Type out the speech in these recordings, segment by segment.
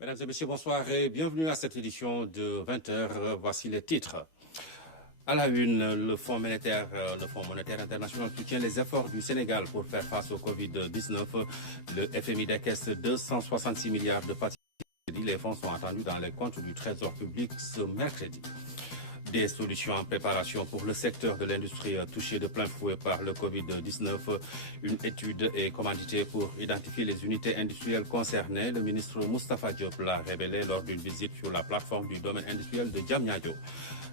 Mesdames et messieurs, bonsoir et bienvenue à cette édition de 20h. Voici les titres. À la une, le Fonds monétaire international soutient les efforts du Sénégal pour faire face au Covid-19. Le FMI décaisse 266 milliards de facilités. Les fonds sont attendus dans les comptes du Trésor public ce mercredi. Des solutions en préparation pour le secteur de l'industrie touché de plein fouet par le Covid-19. Une étude est commanditée pour identifier les unités industrielles concernées. Le ministre Moustapha Diop l'a révélé lors d'une visite sur la plateforme du domaine industriel de Diamniadio.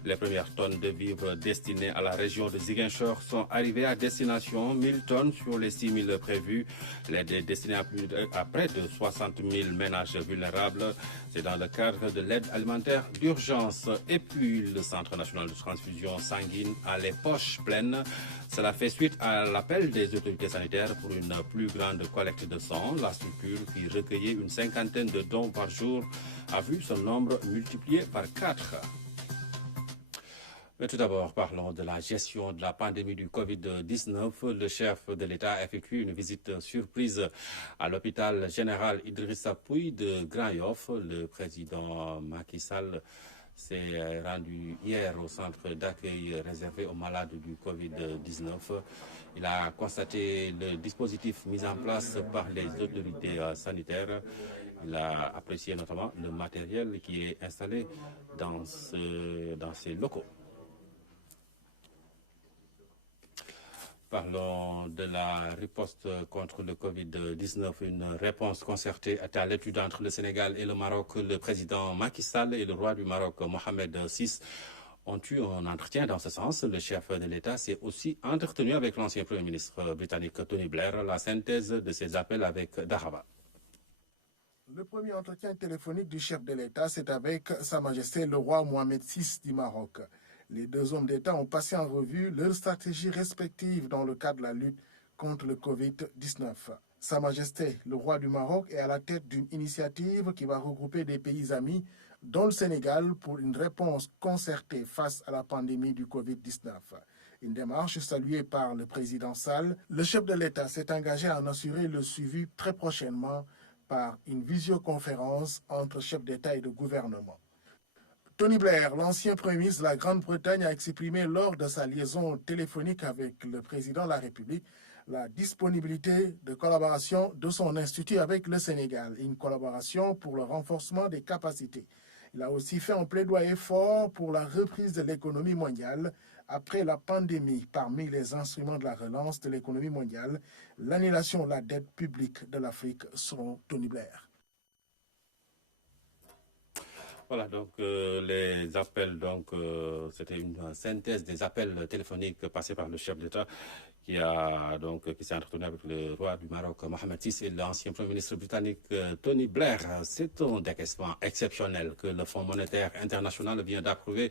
Les premières tonnes de vivres destinées à la région de Ziguinchor sont arrivées à destination, 1000 tonnes sur les 6000 prévues. L'aide est destinée à près de 60 000 ménages vulnérables. C'est dans le cadre de l'aide alimentaire d'urgence. Et puis le Centre national de transfusion sanguine a les poches pleines. Cela fait suite à l'appel des autorités sanitaires pour une plus grande collecte de sang. La structure qui recueillait une cinquantaine de dons par jour a vu son nombre multiplié par 4. Mais tout d'abord, parlons de la gestion de la pandémie du Covid-19. Le chef de l'État effectue une visite surprise à l'hôpital général Idrissa Pouye de Grand Yoff. Le président Macky Sall s'est rendu hier au centre d'accueil réservé aux malades du Covid-19. Il a constaté le dispositif mis en place par les autorités sanitaires. Il a apprécié notamment le matériel qui est installé dans ces locaux. Parlons de la riposte contre le Covid-19. Une réponse concertée est à l'étude entre le Sénégal et le Maroc. Le président Macky Sall et le roi du Maroc, Mohamed VI, ont eu un entretien dans ce sens. Le chef de l'État s'est aussi entretenu avec l'ancien Premier ministre britannique Tony Blair. La synthèse de ses appels avec Dahaba. Le premier entretien téléphonique du chef de l'État, c'est avec Sa Majesté le roi Mohamed VI du Maroc. Les deux hommes d'État ont passé en revue leurs stratégies respectives dans le cadre de la lutte contre le Covid-19. Sa Majesté, le roi du Maroc, est à la tête d'une initiative qui va regrouper des pays amis, dont le Sénégal, pour une réponse concertée face à la pandémie du Covid-19. Une démarche saluée par le président Sall. Le chef de l'État s'est engagé à en assurer le suivi très prochainement par une visioconférence entre chefs d'État et de gouvernement. Tony Blair, l'ancien Premier ministre de la Grande-Bretagne, a exprimé lors de sa liaison téléphonique avec le président de la République la disponibilité de collaboration de son institut avec le Sénégal, une collaboration pour le renforcement des capacités. Il a aussi fait un plaidoyer fort pour la reprise de l'économie mondiale après la pandémie. Parmi les instruments de la relance de l'économie mondiale, l'annulation de la dette publique de l'Afrique selon Tony Blair. Voilà, donc les appels, c'était une synthèse des appels téléphoniques passés par le chef d'État qui s'est entretenu avec le roi du Maroc, Mohamed VI, et l'ancien Premier ministre britannique Tony Blair. C'est un décaissement exceptionnel que le Fonds monétaire international vient d'approuver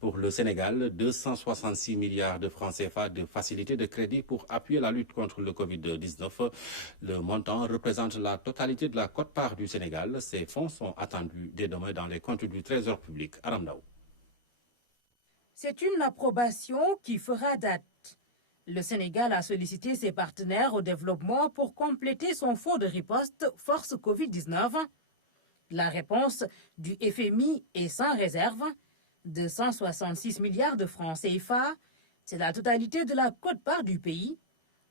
pour le Sénégal. 266 milliards de francs CFA de facilité de crédit pour appuyer la lutte contre le Covid-19. Le montant représente la totalité de la quote-part du Sénégal. Ces fonds sont attendus dès demain dans les comptes du Trésor public. Aramdaou. C'est une approbation qui fera date. Le Sénégal a sollicité ses partenaires au développement pour compléter son fonds de riposte force Covid-19. La réponse du FMI est sans réserve. 266 milliards de francs CFA, c'est la totalité de la quote-part du pays.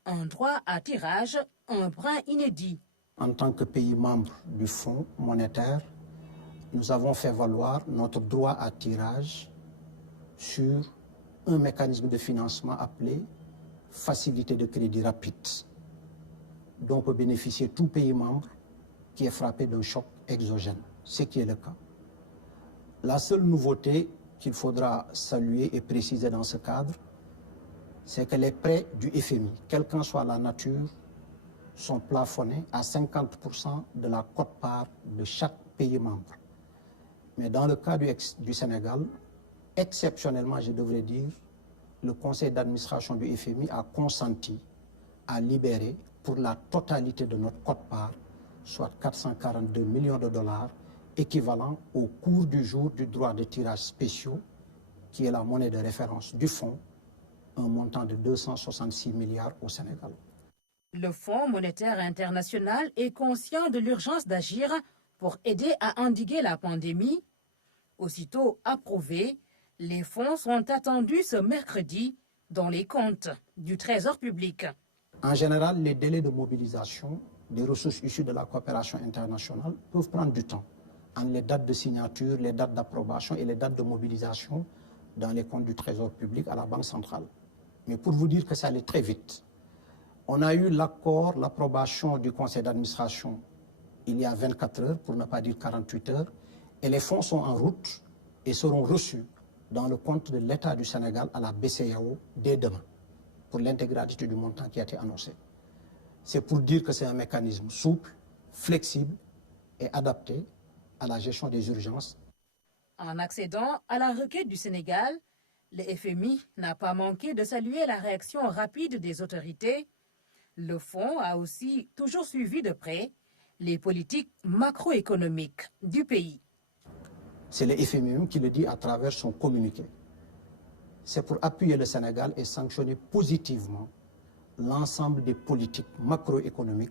Un droit à tirage, un brin inédit. En tant que pays membre du Fonds monétaire, nous avons fait valoir notre droit à tirage sur un mécanisme de financement appelé facilité de crédit rapide, dont peut bénéficier tout pays membre qui est frappé d'un choc exogène, ce qui est le cas. La seule nouveauté qu'il faudra saluer et préciser dans ce cadre, c'est que les prêts du FMI, quelle qu'en soit la nature, sont plafonnés à 50% de la quote-part de chaque pays membre. Mais dans le cas du Sénégal, exceptionnellement, je devrais dire, le conseil d'administration du FMI a consenti à libérer pour la totalité de notre quote-part, soit 442 millions de dollars, équivalent au cours du jour du droit de tirage spéciaux, qui est la monnaie de référence du fonds, un montant de 266 milliards au Sénégal. Le Fonds monétaire international est conscient de l'urgence d'agir pour aider à endiguer la pandémie. Aussitôt approuvés, les fonds sont attendus ce mercredi dans les comptes du Trésor public. En général, les délais de mobilisation des ressources issues de la coopération internationale peuvent prendre du temps, entre les dates de signature, les dates d'approbation et les dates de mobilisation dans les comptes du Trésor public à la Banque centrale. Mais pour vous dire que ça allait très vite, on a eu l'accord, l'approbation du conseil d'administration il y a 24 heures, pour ne pas dire 48 heures, et les fonds sont en route et seront reçus dans le compte de l'État du Sénégal à la BCEAO dès demain, pour l'intégralité du montant qui a été annoncé. C'est pour dire que c'est un mécanisme souple, flexible et adapté à la gestion des urgences. En accédant à la requête du Sénégal, le FMI n'a pas manqué de saluer la réaction rapide des autorités. Le fonds a aussi toujours suivi de près les politiques macroéconomiques du pays. C'est le FMI qui le dit à travers son communiqué. C'est pour appuyer le Sénégal et sanctionner positivement l'ensemble des politiques macroéconomiques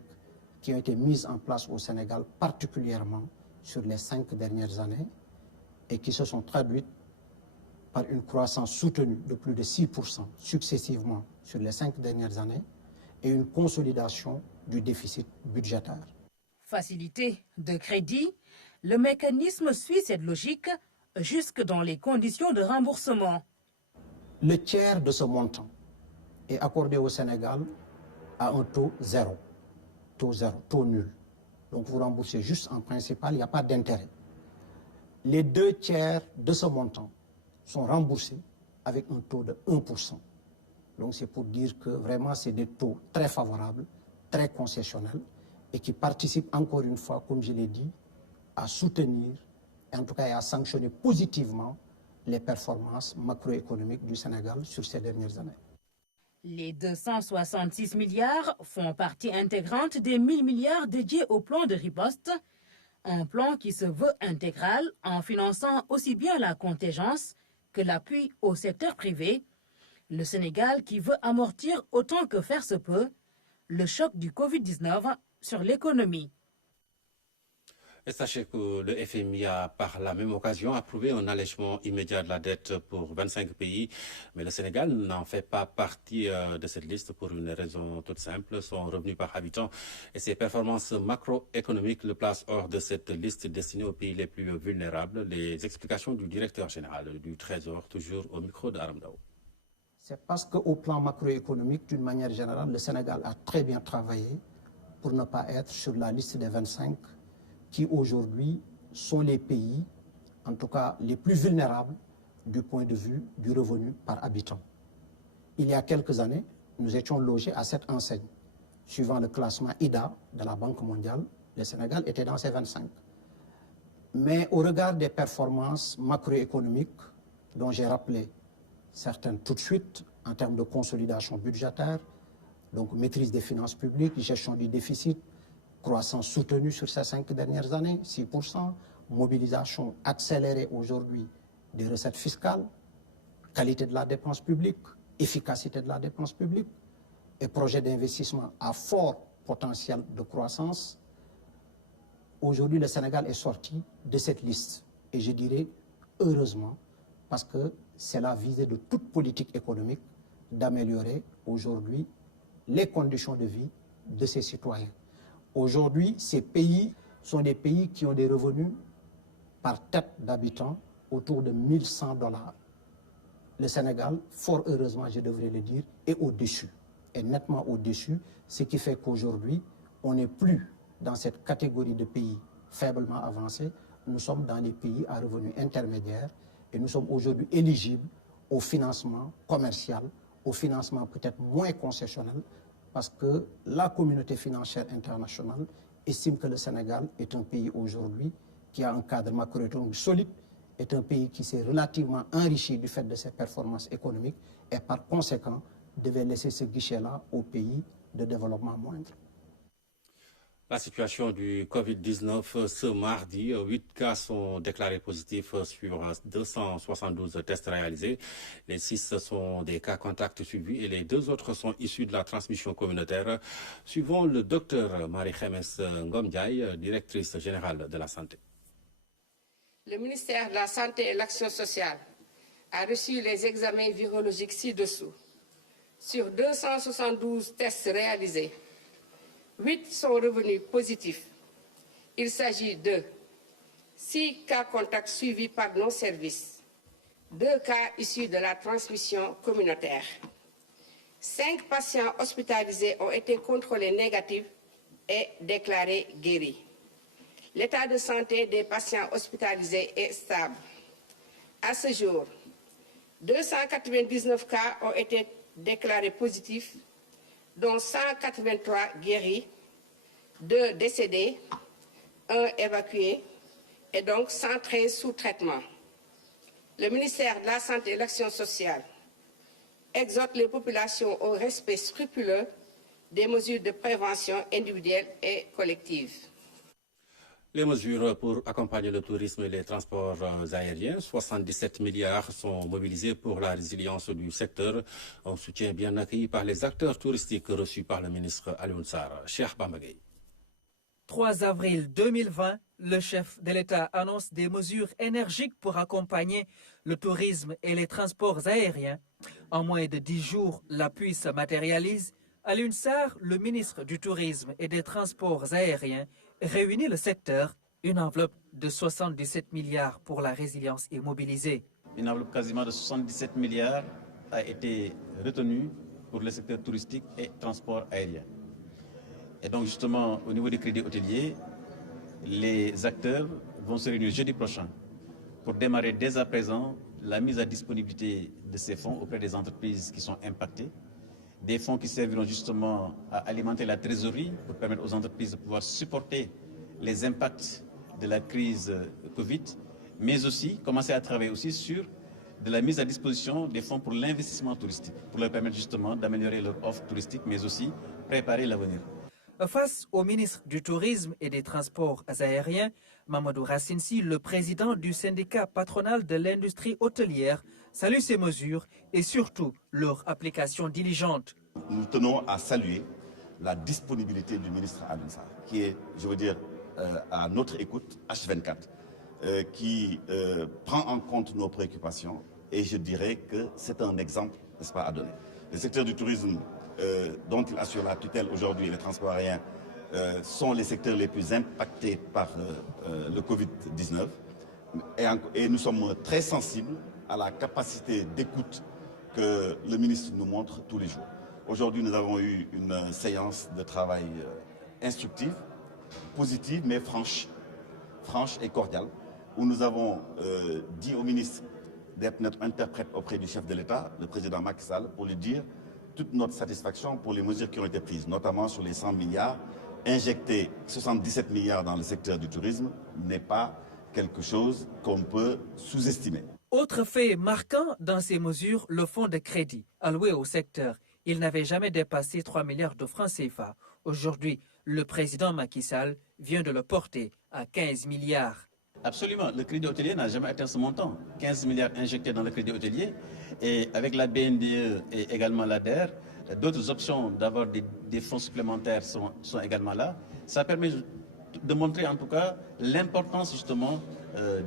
qui ont été mises en place au Sénégal, particulièrement sur les 5 dernières années, et qui se sont traduites par une croissance soutenue de plus de 6% successivement sur les 5 dernières années et une consolidation du déficit budgétaire. Facilité de crédit, le mécanisme suit cette logique jusque dans les conditions de remboursement. Le tiers de ce montant est accordé au Sénégal à un taux zéro, taux nul. Donc vous remboursez juste en principal, il n'y a pas d'intérêt. Les 2 tiers de ce montant sont remboursés avec un taux de 1%. Donc c'est pour dire que vraiment c'est des taux très favorables, très concessionnels et qui participent encore une fois, comme je l'ai dit, à soutenir, en tout cas à sanctionner positivement les performances macroéconomiques du Sénégal sur ces dernières années. Les 266 milliards font partie intégrante des 1000 milliards dédiés au plan de riposte, un plan qui se veut intégral en finançant aussi bien la contingence que l'appui au secteur privé. Le Sénégal qui veut amortir autant que faire se peut le choc du Covid-19 sur l'économie. Et sachez que le FMI a par la même occasion approuvé un allègement immédiat de la dette pour 25 pays. Mais le Sénégal n'en fait pas partie de cette liste pour une raison toute simple. Son revenu par habitant et ses performances macroéconomiques le placent hors de cette liste destinée aux pays les plus vulnérables. Les explications du directeur général du Trésor, toujours au micro de Aram Ndao. C'est parce qu'au plan macroéconomique, d'une manière générale, le Sénégal a très bien travaillé pour ne pas être sur la liste des 25 qui aujourd'hui sont les pays, en tout cas les plus vulnérables du point de vue du revenu par habitant. Il y a quelques années, nous étions logés à cette enseigne. Suivant le classement IDA de la Banque mondiale, le Sénégal était dans ces 25. Mais au regard des performances macroéconomiques dont j'ai rappelé certaines tout de suite en termes de consolidation budgétaire, donc maîtrise des finances publiques, gestion du déficit, croissance soutenue sur ces 5 dernières années, 6%, mobilisation accélérée aujourd'hui des recettes fiscales, qualité de la dépense publique, efficacité de la dépense publique et projet d'investissement à fort potentiel de croissance. Aujourd'hui, le Sénégal est sorti de cette liste. Et je dirais heureusement, parce que c'est la visée de toute politique économique d'améliorer aujourd'hui les conditions de vie de ses citoyens. Aujourd'hui, ces pays sont des pays qui ont des revenus par tête d'habitant autour de 1100 $. Le Sénégal, fort heureusement, je devrais le dire, est au-dessus, est nettement au-dessus, ce qui fait qu'aujourd'hui, on n'est plus dans cette catégorie de pays faiblement avancés, nous sommes dans les pays à revenus intermédiaires et nous sommes aujourd'hui éligibles au financement commercial, au financement peut-être moins concessionnel, parce que la communauté financière internationale estime que le Sénégal est un pays aujourd'hui qui a un cadre macroéconomique solide, est un pays qui s'est relativement enrichi du fait de ses performances économiques et par conséquent devait laisser ce guichet-là aux pays de développement moindre. La situation du Covid-19 ce mardi, 8 cas sont déclarés positifs sur 272 tests réalisés. Les 6 sont des cas contacts suivis et les 2 autres sont issus de la transmission communautaire. Suivant le docteur Marie-Khémès Ngomdiaye, directrice générale de la santé. Le ministère de la Santé et de l'Action sociale a reçu les examens virologiques ci-dessous. Sur 272 tests réalisés, 8 sont revenus positifs. Il s'agit de 6 cas contacts suivis par nos services, 2 cas issus de la transmission communautaire. 5 patients hospitalisés ont été contrôlés négatifs et déclarés guéris. L'état de santé des patients hospitalisés est stable. À ce jour, 299 cas ont été déclarés positifs, dont 183 guéris, 2 décédés, 1 évacué et donc 113 sous traitement. Le ministère de la Santé et de l'Action sociale exhorte les populations au respect scrupuleux des mesures de prévention individuelle et collective. Les mesures pour accompagner le tourisme et les transports aériens, 77 milliards sont mobilisés pour la résilience du secteur. Un soutien bien accueilli par les acteurs touristiques reçus par le ministre Alioune Sarr. Cheikh Bamba Gueye. 3 avril 2020, le chef de l'État annonce des mesures énergiques pour accompagner le tourisme et les transports aériens. En moins de 10 jours, l'appui se matérialise. Alioune Sarr, le ministre du Tourisme et des Transports aériens, réunit le secteur. Une enveloppe de 77 milliards pour la résilience est mobilisée. Une enveloppe quasiment de 77 milliards a été retenue pour le secteur touristique et transport aérien. Et donc justement, au niveau des crédits hôteliers, les acteurs vont se réunir jeudi prochain pour démarrer dès à présent la mise à disponibilité de ces fonds auprès des entreprises qui sont impactées. Des fonds qui serviront justement à alimenter la trésorerie pour permettre aux entreprises de pouvoir supporter les impacts de la crise Covid, mais aussi commencer à travailler aussi sur de la mise à disposition des fonds pour l'investissement touristique, pour leur permettre justement d'améliorer leur offre touristique, mais aussi préparer l'avenir. Face au ministre du Tourisme et des Transports aériens, Mamadou Racine Sy, le président du syndicat patronal de l'industrie hôtelière, salue ces mesures et surtout leur application diligente. Nous tenons à saluer la disponibilité du ministre Alioune Sarr, qui est, je veux dire, à notre écoute H24, qui prend en compte nos préoccupations et je dirais que c'est un exemple, n'est-ce pas, à donner. Le secteur du tourisme dont il assure la tutelle aujourd'hui, les transports aériens, sont les secteurs les plus impactés par le Covid-19 et nous sommes très sensibles à la capacité d'écoute que le ministre nous montre tous les jours. Aujourd'hui, nous avons eu une séance de travail instructive, positive mais franche et cordiale, où nous avons dit au ministre d'être notre interprète auprès du chef de l'État, le président Macky Sall, pour lui dire toute notre satisfaction pour les mesures qui ont été prises, notamment sur les 100 milliards. Injecter 77 milliards dans le secteur du tourisme n'est pas quelque chose qu'on peut sous-estimer. Autre fait marquant dans ces mesures, le fonds de crédit alloué au secteur. Il n'avait jamais dépassé 3 milliards de francs CFA. Aujourd'hui, le président Macky Sall vient de le porter à 15 milliards. Absolument, le crédit hôtelier n'a jamais atteint ce montant. 15 milliards injectés dans le crédit hôtelier et avec la BNDE et également l'ADER, d'autres options d'avoir des fonds supplémentaires sont également là. Ça permet de montrer en tout cas l'importance justement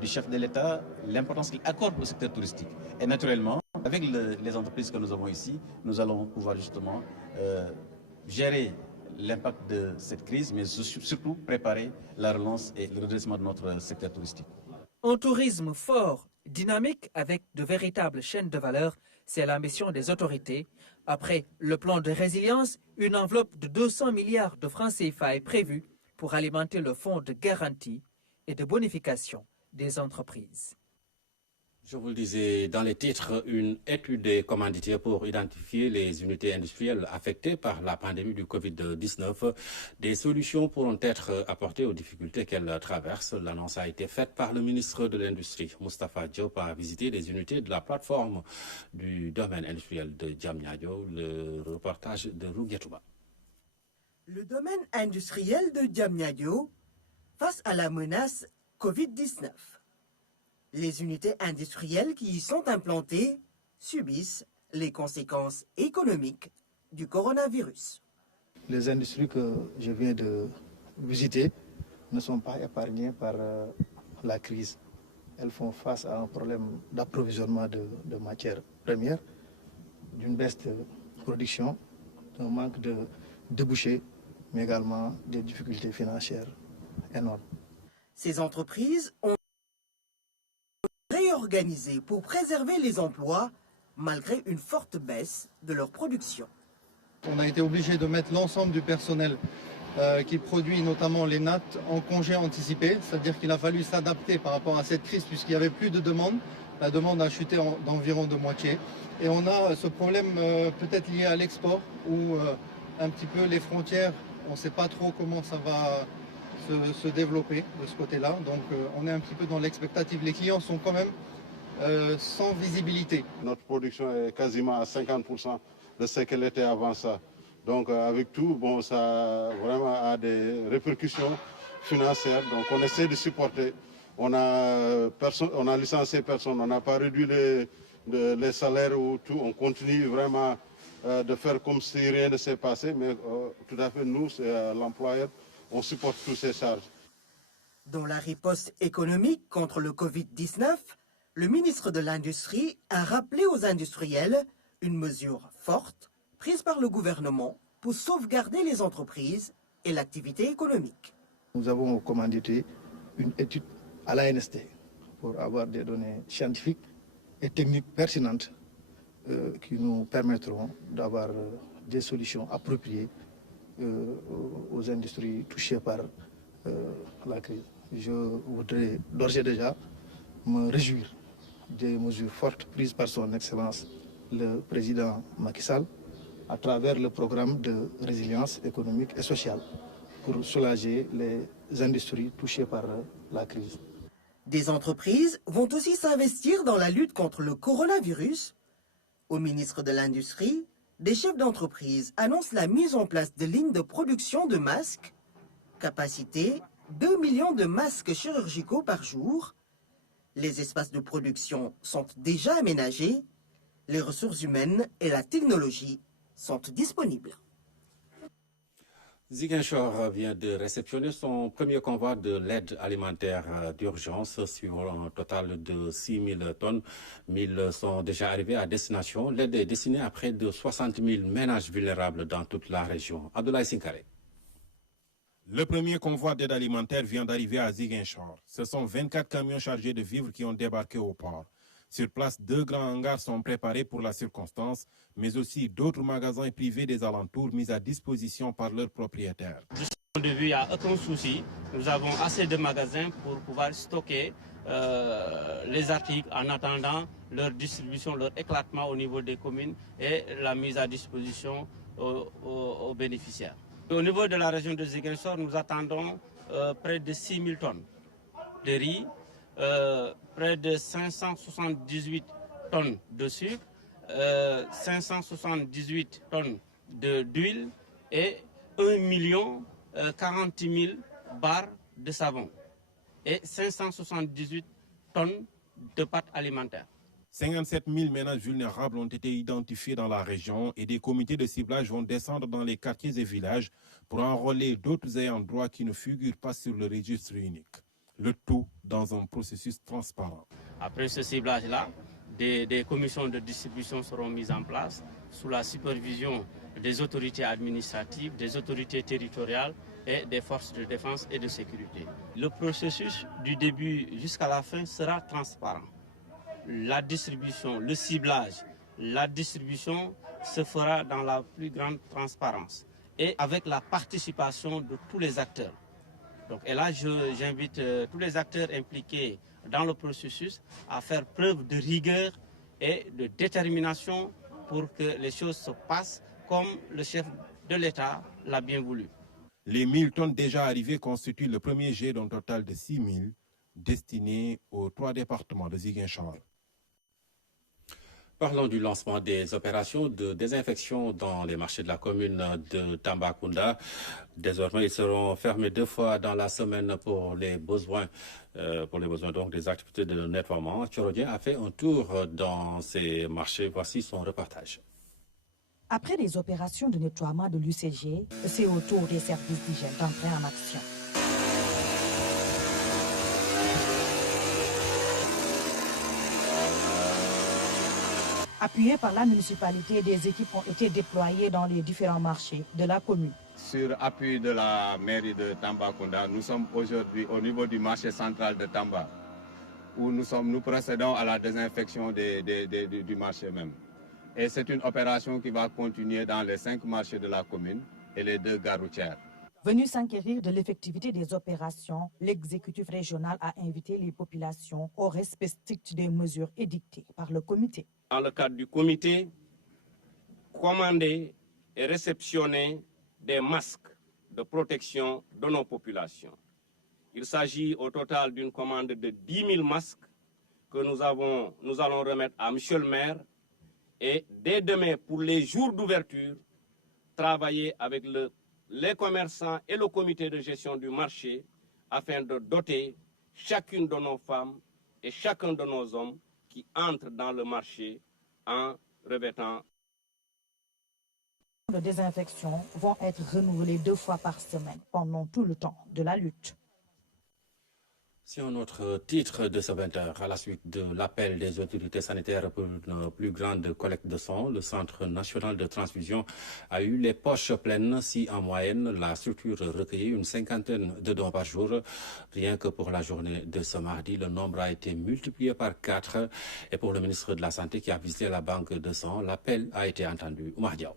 du chef de l'État, l'importance qu'il accorde au secteur touristique. Et naturellement, avec les entreprises que nous avons ici, nous allons pouvoir justement gérer l'impact de cette crise, mais surtout préparer la relance et le redressement de notre secteur touristique. Un tourisme fort, dynamique, avec de véritables chaînes de valeur, c'est l'ambition des autorités. Après le plan de résilience, une enveloppe de 200 milliards de francs CFA est prévue pour alimenter le fonds de garantie et de bonification des entreprises. Je vous le disais dans les titres, une étude est commanditée pour identifier les unités industrielles affectées par la pandémie du Covid-19. Des solutions pourront être apportées aux difficultés qu'elles traversent. L'annonce a été faite par le ministre de l'Industrie. Moustapha Diop a visité les unités de la plateforme du domaine industriel de Diamniadio. Le reportage de Rouguetouba. Le domaine industriel de Diamniadio face à la menace Covid-19. Les unités industrielles qui y sont implantées subissent les conséquences économiques du coronavirus. Les industries que je viens de visiter ne sont pas épargnées par la crise. Elles font face à un problème d'approvisionnement de matières premières, d'une baisse de production, d'un manque de débouchés, mais également des difficultés financières énormes. Ces entreprises ont réorganisé pour préserver les emplois malgré une forte baisse de leur production. On a été obligé de mettre l'ensemble du personnel qui produit notamment les nattes en congé anticipé, c'est-à-dire qu'il a fallu s'adapter par rapport à cette crise puisqu'il n'y avait plus de demande. La demande a chuté d'environ de moitié. Et on a ce problème peut-être lié à l'export où un petit peu les frontières, on ne sait pas trop comment ça va se développer de ce côté-là. Donc on est un petit peu dans l'expectative. Les clients sont quand même sans visibilité. Notre production est quasiment à 50% de ce qu'elle était avant ça. Donc avec tout, bon, ça vraiment a des répercussions financières. Donc on essaie de supporter. On a licencié personne, on n'a pas réduit les salaires ou tout. On continue vraiment de faire comme si rien ne s'est passé. Mais tout à fait, nous, c'est l'employeur, on supporte toutes ces charges. Dans la riposte économique contre le Covid-19, le ministre de l'Industrie a rappelé aux industriels une mesure forte prise par le gouvernement pour sauvegarder les entreprises et l'activité économique. Nous avons commandité une étude à l'ANST pour avoir des données scientifiques et techniques pertinentes qui nous permettront d'avoir des solutions appropriées aux industries touchées par la crise. Je voudrais d'ores et déjà me réjouir des mesures fortes prises par son Excellence le président Macky Sall à travers le programme de résilience économique et sociale pour soulager les industries touchées par la crise. Des entreprises vont aussi s'investir dans la lutte contre le coronavirus. Au ministre de l'Industrie, des chefs d'entreprise annoncent la mise en place de lignes de production de masques. Capacité 2 millions de masques chirurgicaux par jour. Les espaces de production sont déjà aménagés. Les ressources humaines et la technologie sont disponibles. Ziguinchor vient de réceptionner son premier convoi de l'aide alimentaire d'urgence sur un total de 6 000 tonnes. 1000 sont déjà arrivés à destination. L'aide est destinée à près de 60 000 ménages vulnérables dans toute la région. Abdoulaye Sinkare. Le premier convoi d'aide alimentaire vient d'arriver à Ziguinchor. Ce sont 24 camions chargés de vivres qui ont débarqué au port. Sur place, 2 grands hangars sont préparés pour la circonstance, mais aussi d'autres magasins privés des alentours mis à disposition par leurs propriétaires. De ce point de vue, il n'y a aucun souci. Nous avons assez de magasins pour pouvoir stocker les articles en attendant leur distribution, leur éclatement au niveau des communes et la mise à disposition aux bénéficiaires. Au niveau de la région de Ziguinchor, nous attendons près de 6 000 tonnes de riz, près de 578 tonnes de sucre, 578 tonnes d'huile et 1 040 000 barres de savon et 578 tonnes de pâtes alimentaires. 57 000 ménages vulnérables ont été identifiés dans la région et des comités de ciblage vont descendre dans les quartiers et villages pour enrôler d'autres ayants droit qui ne figurent pas sur le registre unique. Le tout dans un processus transparent. Après ce ciblage-là, des commissions de distribution seront mises en place sous la supervision des autorités administratives, des autorités territoriales et des forces de défense et de sécurité. Le processus du début jusqu'à la fin sera transparent. La distribution, le ciblage, la distribution se fera dans la plus grande transparence et avec la participation de tous les acteurs. Donc, et là, j'invite tous les acteurs impliqués dans le processus à faire preuve de rigueur et de détermination pour que les choses se passent comme le chef de l'État l'a bien voulu. Les 1000 tonnes déjà arrivées constituent le premier jet d'un total de 6 000 destinés aux 3 départements de Ziguinchor. Parlons du lancement des opérations de désinfection dans les marchés de la commune de Tambacounda. Désormais, ils seront fermés 2 fois dans la semaine pour les besoins donc des activités de nettoiement. Tchorodien a fait un tour dans ces marchés. Voici son reportage. Après les opérations de nettoiement de l'UCG, c'est au tour des services d'hygiène d'entrer en action. Appuyés par la municipalité, des équipes ont été déployées dans les différents marchés de la commune. Sur appui de la mairie de Tambacounda, nous sommes aujourd'hui au niveau du marché central de Tamba, où nous procédons à la désinfection du marché même. Et c'est une opération qui va continuer dans les 5 marchés de la commune et les 2 gares routières. Venu s'enquérir de l'effectivité des opérations, l'exécutif régional a invité les populations au respect strict des mesures édictées par le comité. Dans le cadre du comité, commander et réceptionner des masques de protection de nos populations. Il s'agit au total d'une commande de 10 000 masques que nous allons remettre à M. le maire et dès demain, pour les jours d'ouverture, travailler avec les commerçants et le comité de gestion du marché afin de doter chacune de nos femmes et chacun de nos hommes qui entrent dans le marché en revêtant. Les désinfections vont être renouvelées 2 fois par semaine pendant tout le temps de la lutte. C'est un autre titre de ce 20h. À la suite de l'appel des autorités sanitaires pour une plus grande collecte de sang, le Centre national de transfusion a eu les poches pleines. Si en moyenne, la structure recueillait une 50aine de dons par jour, rien que pour la journée de ce mardi, le nombre a été multiplié par 4. Et pour le ministre de la Santé qui a visité la banque de sang, l'appel a été entendu. Oumar Diaw.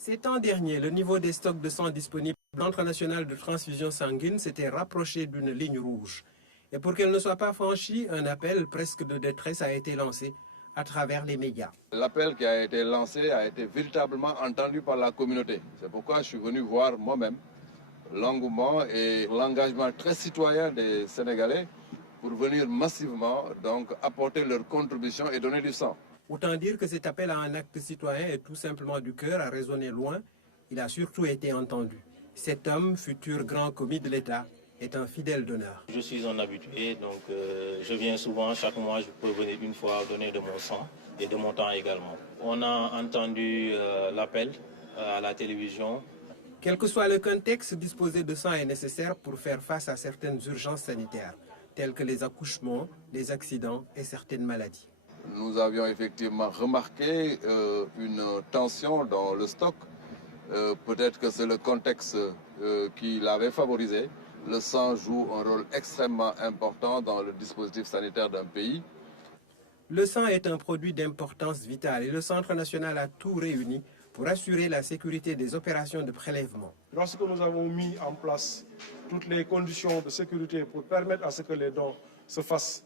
Ces temps derniers, le niveau des stocks de sang disponibles au Centre national de transfusion sanguine s'était rapproché d'une ligne rouge. Et pour qu'elle ne soit pas franchie, un appel presque de détresse a été lancé à travers les médias. L'appel qui a été lancé a été véritablement entendu par la communauté. C'est pourquoi je suis venu voir moi-même l'engouement et l'engagement très citoyen des Sénégalais pour venir massivement donc apporter leur contribution et donner du sang. Autant dire que cet appel à un acte citoyen est tout simplement du cœur, a résonné loin. Il a surtout été entendu. Cet homme, futur grand commis de l'État, est un fidèle donneur. Je suis un habitué, donc je viens souvent. Chaque mois, je peux venir une fois donner de mon sang et de mon temps également. On a entendu l'appel à la télévision. Quel que soit le contexte, disposer de sang est nécessaire pour faire face à certaines urgences sanitaires, telles que les accouchements, les accidents et certaines maladies. Nous avions effectivement remarqué une tension dans le stock. Peut-être que c'est le contexte qui l'avait favorisé. Le sang joue un rôle extrêmement important dans le dispositif sanitaire d'un pays. Le sang est un produit d'importance vitale et le Centre national a tout réuni pour assurer la sécurité des opérations de prélèvement. Lorsque nous avons mis en place toutes les conditions de sécurité pour permettre à ce que les dons se fassent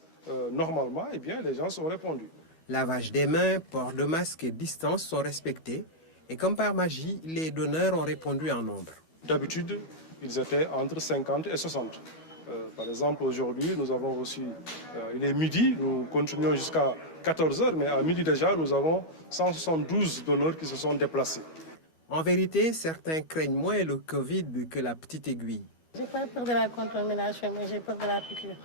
normalement, eh bien, les gens sont répondus. Lavage des mains, port de masque et distance sont respectés. Et comme par magie, les donneurs ont répondu en nombre. D'habitude, ils étaient entre 50 et 60. Par exemple, aujourd'hui, nous avons reçu, il est midi, nous continuons jusqu'à 14h, mais à midi déjà, nous avons 172 donneurs qui se sont déplacés. En vérité, certains craignent moins le Covid que la petite aiguille. J'ai pas peur de la contamination, mais j'ai peur de la piqûre.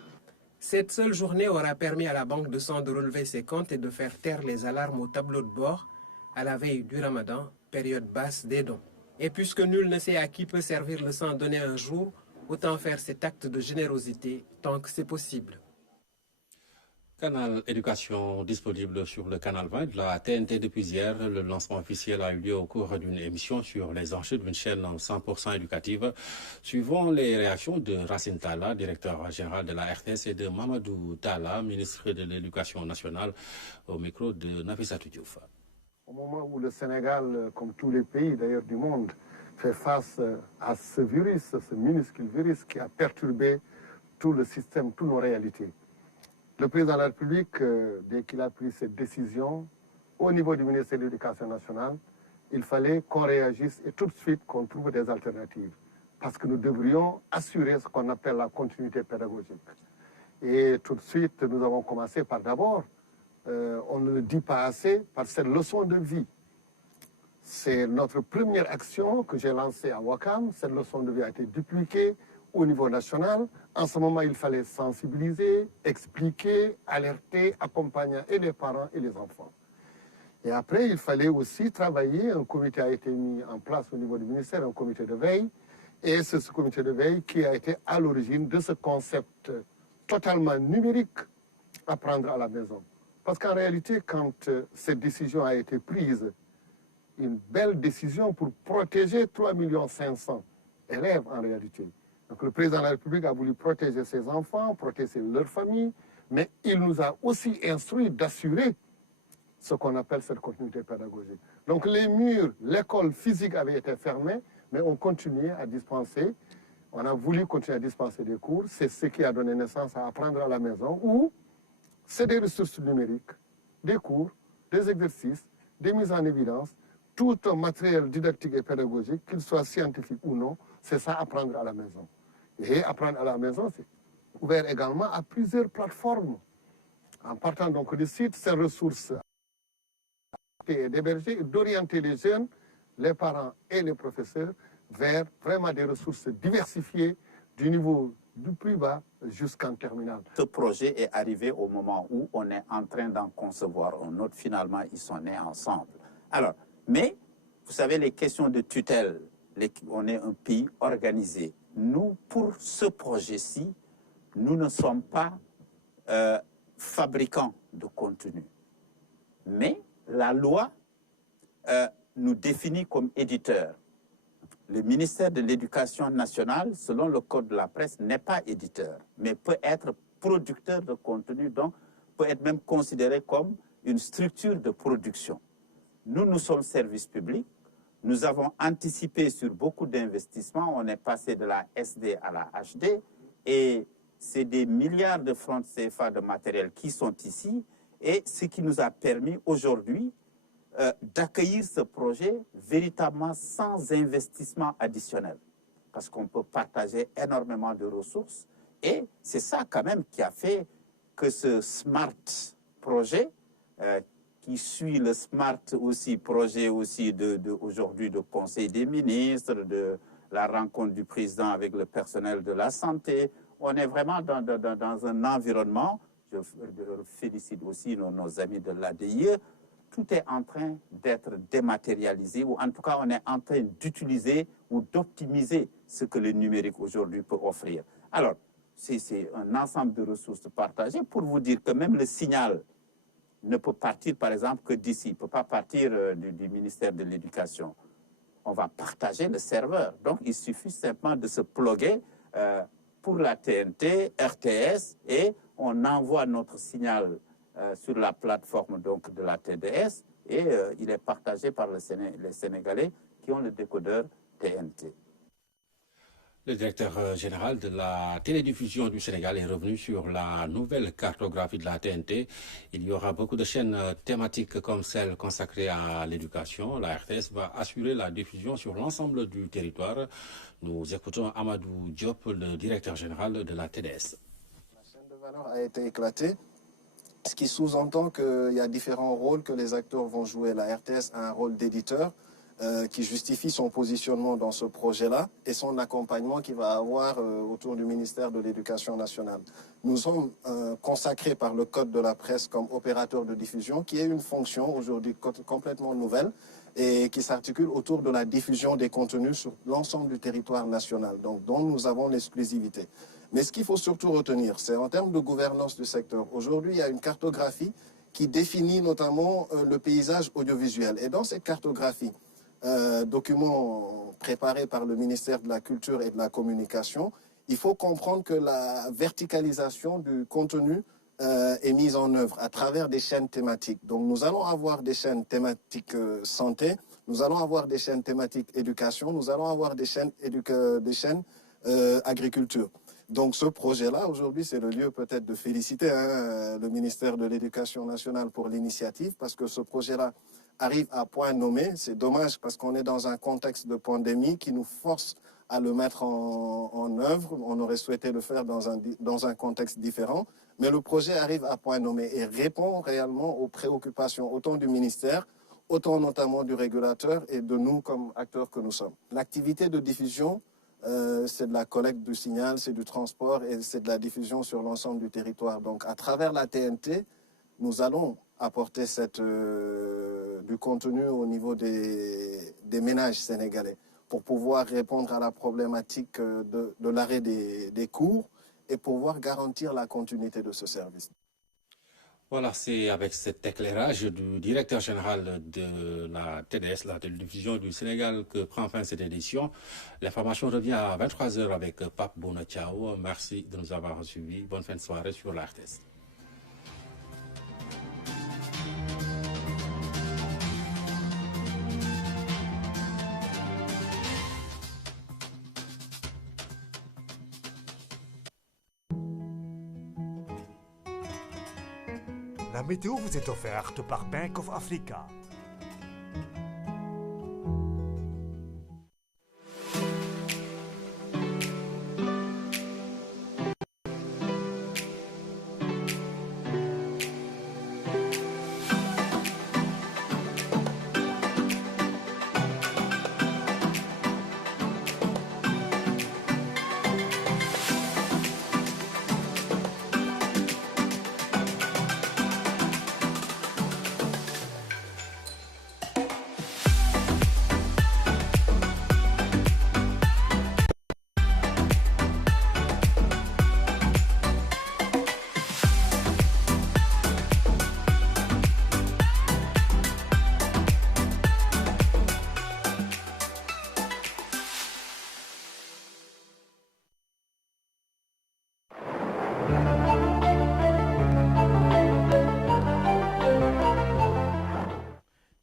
Cette seule journée aura permis à la banque de sang de relever ses comptes et de faire taire les alarmes au tableau de bord à la veille du Ramadan, période basse des dons. Et puisque nul ne sait à qui peut servir le sang donné un jour, autant faire cet acte de générosité tant que c'est possible. Canal Éducation disponible sur le canal 20 de la TNT depuis hier. Le lancement officiel a eu lieu au cours d'une émission sur les enjeux d'une chaîne 100% éducative. Suivant les réactions de Racine Talla, directeur général de la RTS, et de Mamadou Talla, ministre de l'Éducation nationale, au micro de Nafissatou Diouf. Au moment où le Sénégal, comme tous les pays d'ailleurs du monde, fait face à ce virus, ce minuscule virus qui a perturbé tout le système, toutes nos réalités. Le président de la République, dès qu'il a pris cette décision, au niveau du ministère de l'Éducation nationale, il fallait qu'on réagisse et tout de suite qu'on trouve des alternatives. Parce que nous devrions assurer ce qu'on appelle la continuité pédagogique. Et tout de suite, nous avons commencé par d'abord on ne le dit pas assez, par cette leçon de vie. C'est notre première action que j'ai lancée à Ouakam. Cette leçon de vie a été dupliquée au niveau national. En ce moment, il fallait sensibiliser, expliquer, alerter, accompagner et les parents et les enfants. Et après, il fallait aussi travailler. Un comité a été mis en place au niveau du ministère, un comité de veille. Et c'est ce comité de veille qui a été à l'origine de ce concept totalement numérique, apprendre à la maison. Parce qu'en réalité, quand cette décision a été prise, une belle décision pour protéger 3 500 000 élèves en réalité. Donc le président de la République a voulu protéger ses enfants, protéger leur famille, mais il nous a aussi instruit d'assurer ce qu'on appelle cette continuité pédagogique. Donc les murs, l'école physique avait été fermée, mais on continuait à dispenser, on a voulu continuer à dispenser des cours. C'est ce qui a donné naissance à apprendre à la maison, où c'est des ressources numériques, des cours, des exercices, des mises en évidence, tout un matériel didactique et pédagogique, qu'il soit scientifique ou non, c'est ça, apprendre à la maison. Et apprendre à la maison, c'est ouvert également à plusieurs plateformes. En partant donc du site, ces ressources et d'héberger et d'orienter les jeunes, les parents et les professeurs vers vraiment des ressources diversifiées du niveau du plus bas jusqu'en terminale. Ce projet est arrivé au moment où on est en train d'en concevoir un autre. Finalement, ils sont nés ensemble. Alors, mais, vous savez, les questions de tutelle, on est un pays organisé. Nous, pour ce projet-ci, nous ne sommes pas fabricants de contenu. Mais la loi nous définit comme éditeurs. Le ministère de l'Éducation nationale, selon le code de la presse, n'est pas éditeur, mais peut être producteur de contenu, donc peut être même considéré comme une structure de production. Nous sommes service public, nous avons anticipé sur beaucoup d'investissements, on est passé de la SD à la HD, et c'est des milliards de francs CFA de matériel qui sont ici, et ce qui nous a permis aujourd'hui d'accueillir ce projet véritablement sans investissement additionnel. Parce qu'on peut partager énormément de ressources. Et c'est ça quand même qui a fait que ce SMART projet, qui suit le SMART aussi, projet aussi aujourd'hui de Conseil des ministres, de la rencontre du président avec le personnel de la santé. On est vraiment dans un environnement, je félicite aussi nos amis de l'ADIE, tout est en train d'être dématérialisé, ou en tout cas on est en train d'utiliser ou d'optimiser ce que le numérique aujourd'hui peut offrir. Alors, c'est un ensemble de ressources partagées pour vous dire que même le signal ne peut partir par exemple que d'ici, ne peut pas partir du ministère de l'Éducation. On va partager le serveur, donc il suffit simplement de se plugger pour la TNT, RTS, et on envoie notre signal sur la plateforme donc, de la TDS, et il est partagé par les Sénégalais qui ont le décodeur TNT. Le directeur général de la télédiffusion du Sénégal est revenu sur la nouvelle cartographie de la TNT. Il y aura beaucoup de chaînes thématiques comme celle consacrée à l'éducation. La RTS va assurer la diffusion sur l'ensemble du territoire. Nous écoutons Amadou Diop, le directeur général de la TDS. La chaîne de valeur a été éclatée, ce qui sous-entend qu'il y a différents rôles que les acteurs vont jouer. La RTS a un rôle d'éditeur qui justifie son positionnement dans ce projet-là et son accompagnement qu'il va avoir autour du ministère de l'Éducation nationale. Nous sommes consacrés par le Code de la presse comme opérateur de diffusion, qui est une fonction aujourd'hui complètement nouvelle et qui s'articule autour de la diffusion des contenus sur l'ensemble du territoire national, donc dont nous avons l'exclusivité. Mais ce qu'il faut surtout retenir, c'est en termes de gouvernance du secteur. Aujourd'hui, il y a une cartographie qui définit notamment le paysage audiovisuel. Et dans cette cartographie, document préparé par le ministère de la Culture et de la Communication, il faut comprendre que la verticalisation du contenu est mise en œuvre à travers des chaînes thématiques. Donc nous allons avoir des chaînes thématiques santé, nous allons avoir des chaînes thématiques éducation, nous allons avoir des chaînes, agriculture. Donc ce projet-là, aujourd'hui, c'est le lieu peut-être de féliciter le ministère de l'Éducation nationale pour l'initiative, parce que ce projet-là arrive à point nommé. C'est dommage parce qu'on est dans un contexte de pandémie qui nous force à le mettre en œuvre. On aurait souhaité le faire dans un contexte différent. Mais le projet arrive à point nommé et répond réellement aux préoccupations autant du ministère, autant notamment du régulateur et de nous comme acteurs que nous sommes. L'activité de diffusion, c'est de la collecte du signal, c'est du transport et c'est de la diffusion sur l'ensemble du territoire. Donc à travers la TNT, nous allons apporter du contenu au niveau des ménages sénégalais pour pouvoir répondre à la problématique de l'arrêt des cours et pouvoir garantir la continuité de ce service. Voilà, c'est avec cet éclairage du directeur général de la TDS, la télévision du Sénégal, que prend fin cette édition. L'information revient à 23h avec Pape Bounatiao. Merci de nous avoir suivis. Bonne fin de soirée sur la RTS. La météo vous est offerte par Bank of Africa.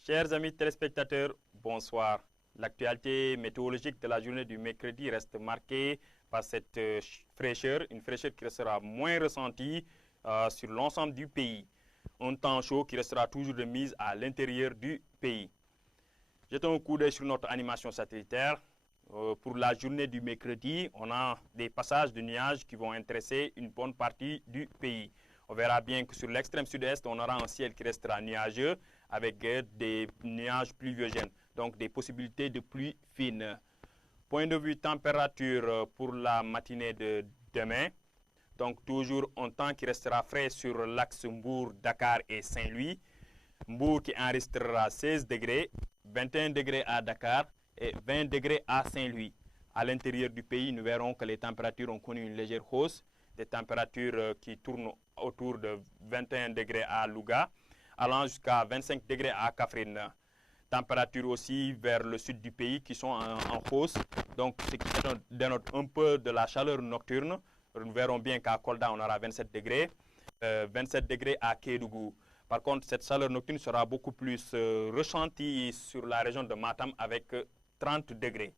Chers amis téléspectateurs, bonsoir. L'actualité météorologique de la journée du mercredi reste marquée par cette fraîcheur, une fraîcheur qui restera moins ressentie sur l'ensemble du pays. Un temps chaud qui restera toujours de mise à l'intérieur du pays. Jetons un coup d'œil sur notre animation satellitaire. Pour la journée du mercredi, on a des passages de nuages qui vont intéresser une bonne partie du pays. On verra bien que sur l'extrême sud-est, on aura un ciel qui restera nuageux avec des nuages pluviogènes, donc des possibilités de pluie fine. Point de vue température pour la matinée de demain, donc toujours un temps qui restera frais sur l'axe Mbour, Dakar et Saint-Louis. Mbour qui enregistrera 16 degrés, 21 degrés à Dakar et 20 degrés à Saint-Louis. À l'intérieur du pays, nous verrons que les températures ont connu une légère hausse, des températures qui tournent autour de 21 degrés à Louga, allant jusqu'à 25 degrés à Kaffrine. Températures aussi vers le sud du pays qui sont en hausse, donc ce qui dénote un peu de la chaleur nocturne. Nous verrons bien qu'à Kolda, on aura 27 degrés, 27 degrés à Kédougou. Par contre, cette chaleur nocturne sera beaucoup plus ressentie sur la région de Matam avec 30 degrés.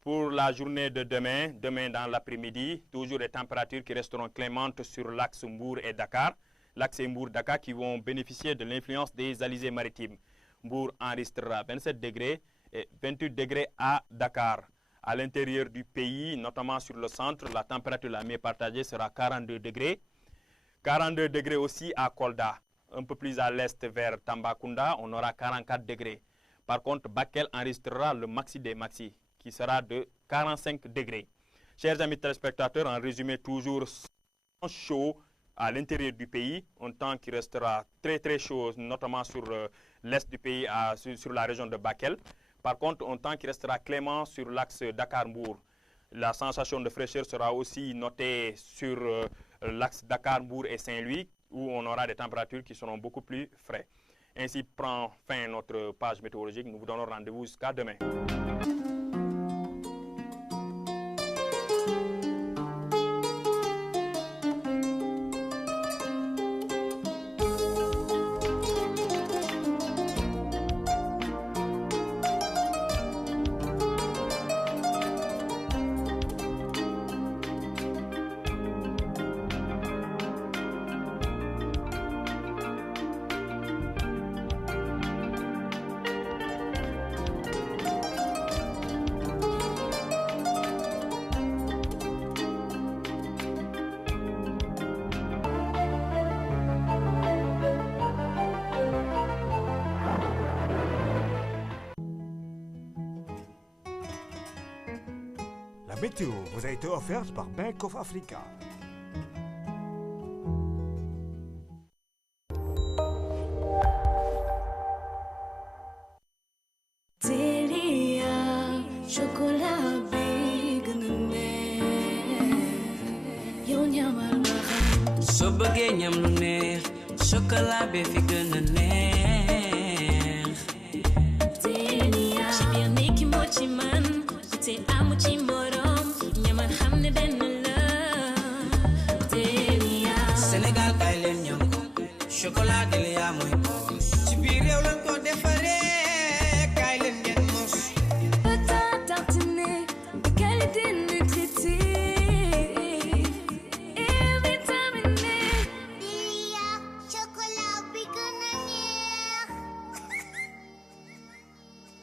Pour la journée de demain dans l'après-midi, toujours des températures qui resteront clémentes sur l'axe Mbour et Dakar. L'axe Mbour-Dakar qui vont bénéficier de l'influence des alizés maritimes. Mbour enregistrera 27 degrés et 28 degrés à Dakar. À l'intérieur du pays, notamment sur le centre, la température la mieux partagée sera 42 degrés. 42 degrés aussi à Kolda. Un peu plus à l'est vers Tambacounda, on aura 44 degrés. Par contre, Bakel enregistrera le maxi des maxi, qui sera de 45 degrés. Chers amis téléspectateurs, en résumé, toujours chaud à l'intérieur du pays, un temps qui restera très très chaud, notamment sur l'est du pays, sur la région de Bakel. Par contre, un temps qui restera clément sur l'axe Dakar-Mbour. La sensation de fraîcheur sera aussi notée sur l'axe Dakar-Mbour et Saint-Louis, où on aura des températures qui seront beaucoup plus frais. Ainsi prend fin notre page météorologique. Nous vous donnons rendez-vous jusqu'à demain. météo vous a été offerte par Bank of Africa. soo bëggee ñam lu neex chocolat bi fi gën a neex Delia ci biir nekki moo ci man te amu ci morom ñamal xam ne benn la Delia Sénégal kay leen ñam ko chocolat Delia mooy ko ci biir réew lañ ko defaree kay leen ngeen mos pâte tartinée de qualité nutritive.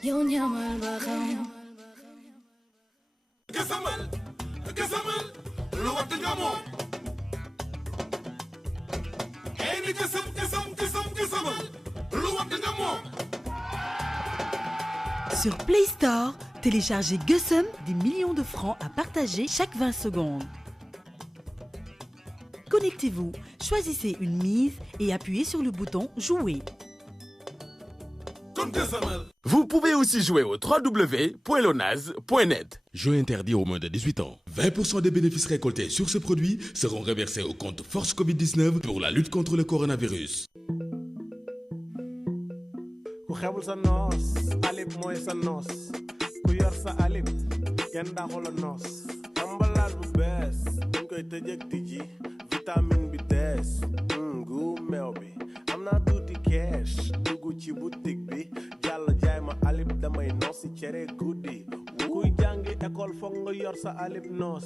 Yow ñamal ba xam Gasamal lu wat nga moom ni gasamal lu wat nga moom. Sur Play Store, téléchargez Gussum, des millions de francs à partager chaque 20 secondes. Connectez-vous, choisissez une mise et appuyez sur le bouton Jouer. Vous pouvez aussi jouer au www.lonase.net. Jeu interdit aux moins de 18 ans. 20% des bénéfices récoltés sur ce produit seront reversés au compte Force Covid-19 pour la lutte contre le coronavirus. ku xewul sa noos alib mooy sa noos ku yor sa alib kenn daxul a noos emballage bu bees dañ koy tëjëk tijji vitamine bi dees gu meew bi am naa tuuti cash dugg ci boutique bi jàll jaay ma alib damay noos si cere guddi kuy jàngi école foog nga yor sa alib noos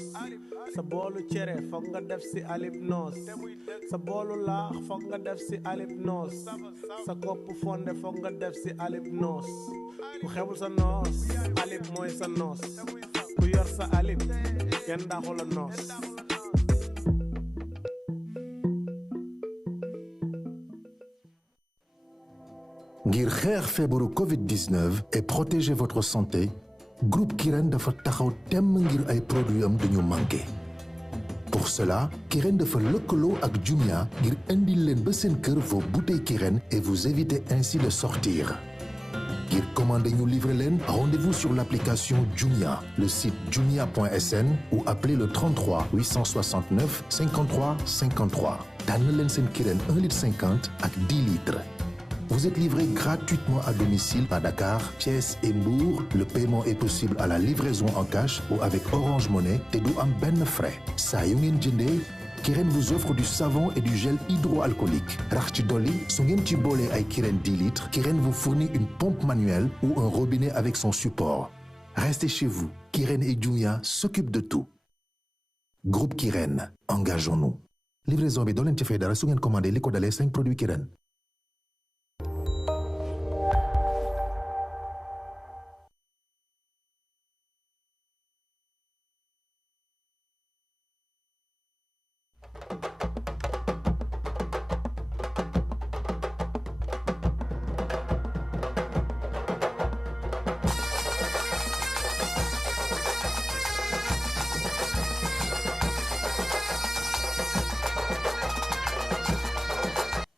sa boolu cere foog nga def si alib noos sa boolu laax foog nga def si alib noos sa kopp fonde foog nga def si alib noos ku xewul sa noos alib mooy sa noos ku yor sa alib kenn daxul a noos. ngir xeex feebaru Covid-19 et protéger votre santé groupe Kirène dafa taxaw temm ngir ay produits am duñu manqué. Pour cela Kirène dafa lëkkaloo ak Jumia ngir indil leen ba seen kër vos bouteilles Kirène et vous éviter ainsi de sortir. Ngir commander ñu livrer leen rendez-vous sur l'application Jumia, le site jumia.sn ou appelez le 33 869 53 53. tànn leen seen Kirène 1,50 litre ak 10 litres. Vous êtes livré gratuitement à domicile à Dakar, Thiès et Mbour. Le paiement est possible à la livraison en cash ou avec Orange Money te du am benn frais. Saa yu ngeen jëndee, Kirène vous offre du savon et du gel hydroalcoolique. Rax ci dolli, su ngeen ci boolee ay Kirène 10 litres, Kirène vous fournit une pompe manuelle ou un robinet avec son support. Restez chez vous. Kirène et Jumia s'occupent de tout. Groupe Kirène, engageons-nous. Livraison bi doo leen ci fay dara su ngeen commandé li ko dalee 5 produits Kirène.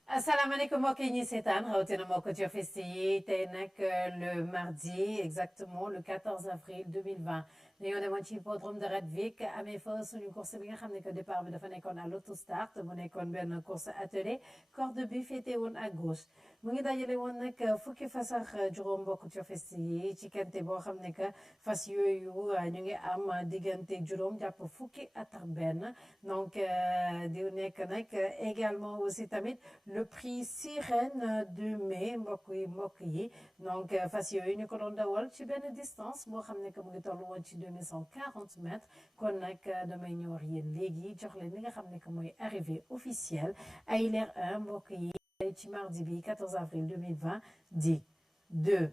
asalaamaaleykum mbokk yi ñuy seetaan rawatina mbokk ci office yi tey nag le mardi exactement le 14 avril 2020 dañoo demoon ci hippodrome de Redvik amee fa suñu course bi nga xam ne que départ bi dafa nekkoon à l'autostart mu nekkoon benn course attelée corde bi féete woon à gauche mu ngi dajale woon nag fukki fas ak juróom mbokk ci office yi ci kente boo xam ne que fas yooyu ñu ngi am diggante juróom jàpp fukki at ak benn donc di nekk nag également aussi tamit le prix Sirène de mai mbokk yi donc fas yooyu ñu ko doon dawal ci benn distance boo xam ne que mu ngi toll woon ci 2140 mètres kon nag damay ñëw wax yéen léegi jox leen li nga xam ne que mooy arrivée officielle ay leer 1 mbokk yi ci mardi bi 14 avril 2020 di 2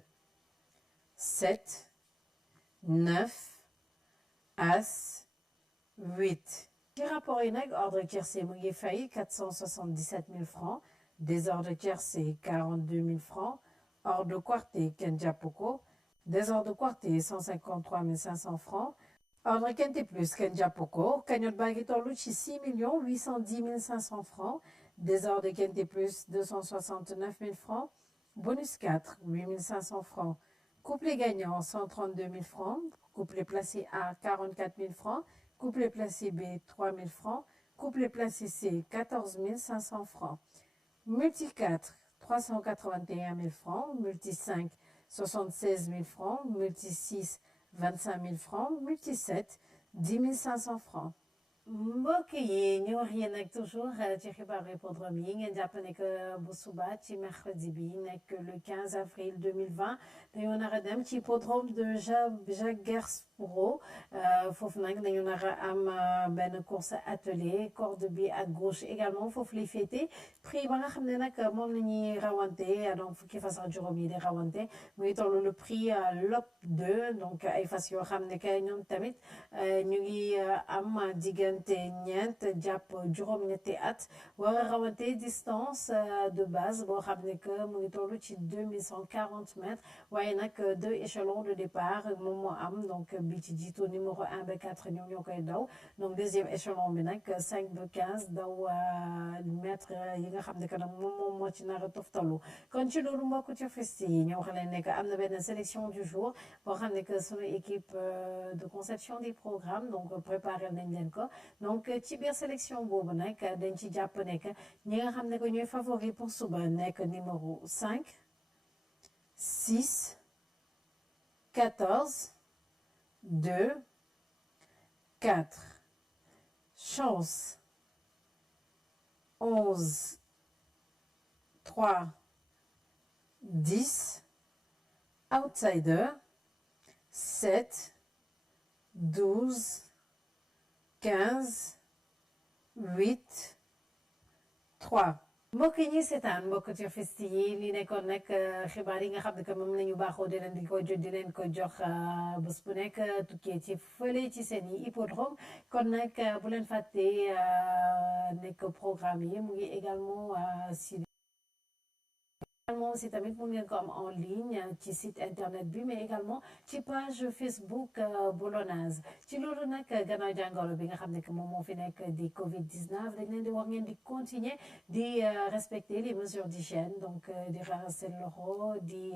7 9 As 8 ci rapport yi nag ordre tiercé mu ngi fay 477 000 francs désordre tiercé 42 000 francs ordre quarté kenn jàpp ko désordre quarté 153 500 francs ordre Kente Plus Ken jàpp ko cagnotte baa ngi toll ci 6 810 500 francs désordre Kente Plus 269 000 francs bonus 4 8 500 francs couplet gagnant 132 000 francs couplet placé A 44 000 francs couplet placé B 3 000 francs couplet placé C 14 500 francs multi 4 381 000 francs multi 5 76 000 francs multi 6 25 000 francs multi 7 10 500 francs. mbokk yi ñu wax yéen nag toujours ci xibaar hippodrome yi ngeen jàpp ne que bu suba ci mercredi bi nekk le 15 avril 2020 dañoo nar a dem ci hippodrome de Jacques Guerre-Pro foofu nag dañu nar a am benn course attelée corde bi à gauche également foofu lay féete prix ba nga xam ne nag moom la ñuy rawante donc fukki fas ak juróom yi di rawante mu ngi toll le prix LOP 2 donc ay fas yoo xam ne que ñoom tamit ñu ngi am diggante ñeent jàpp juróom-ñetti at war a rawante distance de base boo xam ne que mu ngi toll ci 2140 mètres waaye nag 2 échelons de départ moom moo am donc bi ci jiitu numéro 1 ba 4 ñoom ñoo koy daw donc deuxième échelon bi nag 5 ba 15 daw mètres yi nga xam ne que nag moom moo ci nar a toftalu kon ci loolu mbokk ci festi yi ñoo xam ne que am na benn sélection du jour boo xam ne que sunu équipe de conception des programmes donc préparé nañ leen ko donc ci biir sélection boobu nag dañ ci jàpp ne que ñi nga xam ne que ñooy favori pour suba nekk numéro 5 6 14 2 4 chance 11 3 10 outsider 7 12 15 8 3 mbokk yi ñuy seetaan mbokk ci festi yi li nekkoon nag xibaar yi nga xam ne que moom la ñu baaxoo di leen di ko jot di leen ko jox bés bu nekk tukkee ci fële ci seen i hippodrome kon nag bu leen fàttee nekk programme yi mu ngi également si tamit mu ngeen ko am en ligne ci site internet bi mais également ci page Facebook Boulonnase ci loolu nag gannaaw jàngoro bi nga xam ne que moom moo fi nekk di Covid-19 dañ leen di wax ngeen di continuer di respecter les mesures d'hygiène donc di raxas seen loxo di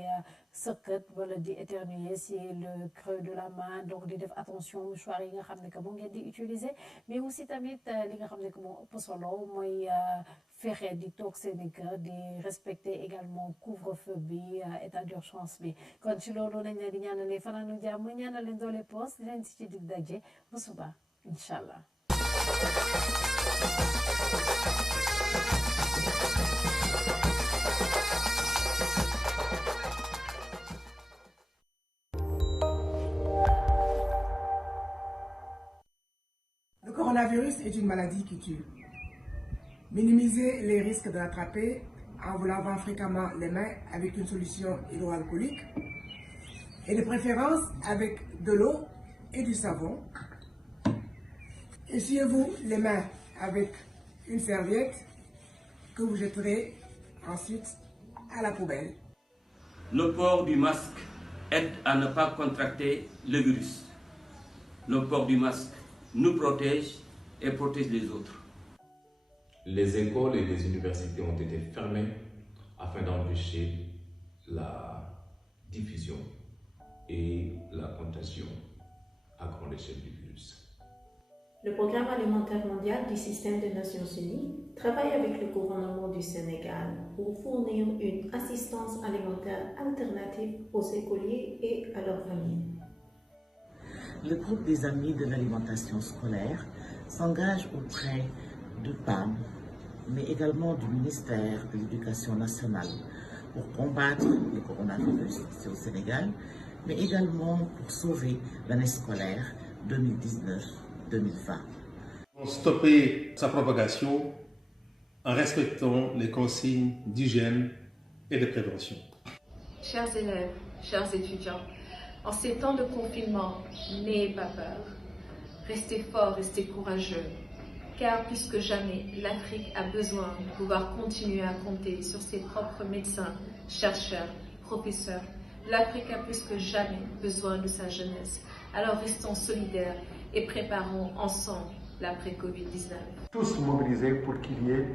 sëkkat wala di éternuer si le creux de la main donc di def attention mouchoir yi nga xam ne que moom ngeen di utiliser mais aussi tamit li nga xam ne que moo ëpp solo mooy fexe di toog seeni kër di respecter également couvre-feu bi état d'urgence bi kon ci loolu nañ leen di ñaanalee fanaanu jàmm ñaanal leen doole poos di leen ci dig daje ba suba incha allah. Le coronavirus est une maladie qui tue. Minimiser les risques de l'attraper en vous lavant fréquemment les mains avec une solution hydroalcoolique et de préférence avec de l'eau et du savon. Essuyez-vous les mains avec une serviette que vous jetterez ensuite à la poubelle. Le port du masque aide à ne pas contracter le virus. Le port du masque nous protège et protège les autres. Les écoles et les universités ont été fermées afin d'empêcher la diffusion et la contagion à grande échelle du virus. Le Programme alimentaire mondial du système des Nations Unies travaille avec le gouvernement du Sénégal pour fournir une assistance alimentaire alternative aux écoliers et à leurs familles. Le groupe des Amis de l'alimentation scolaire s'engage auprès de PAM, mais également du ministère de l'Éducation nationale pour combattre le coronavirus ici au Sénégal, mais également pour sauver l'année scolaire 2019-2020. Pour stopper sa propagation en respectant les consignes d'hygiène et de prévention. Chers élèves, chers étudiants, en ces temps de confinement, n'ayez pas peur. Restez forts, restez courageux. Car plus que jamais, l'Afrique a besoin de pouvoir continuer à compter sur ses propres médecins, chercheurs, professeurs. L'Afrique a plus que jamais besoin de sa jeunesse. Alors restons solidaires et préparons ensemble l'après-Covid-19. Tous mobilisés pour qu'il y ait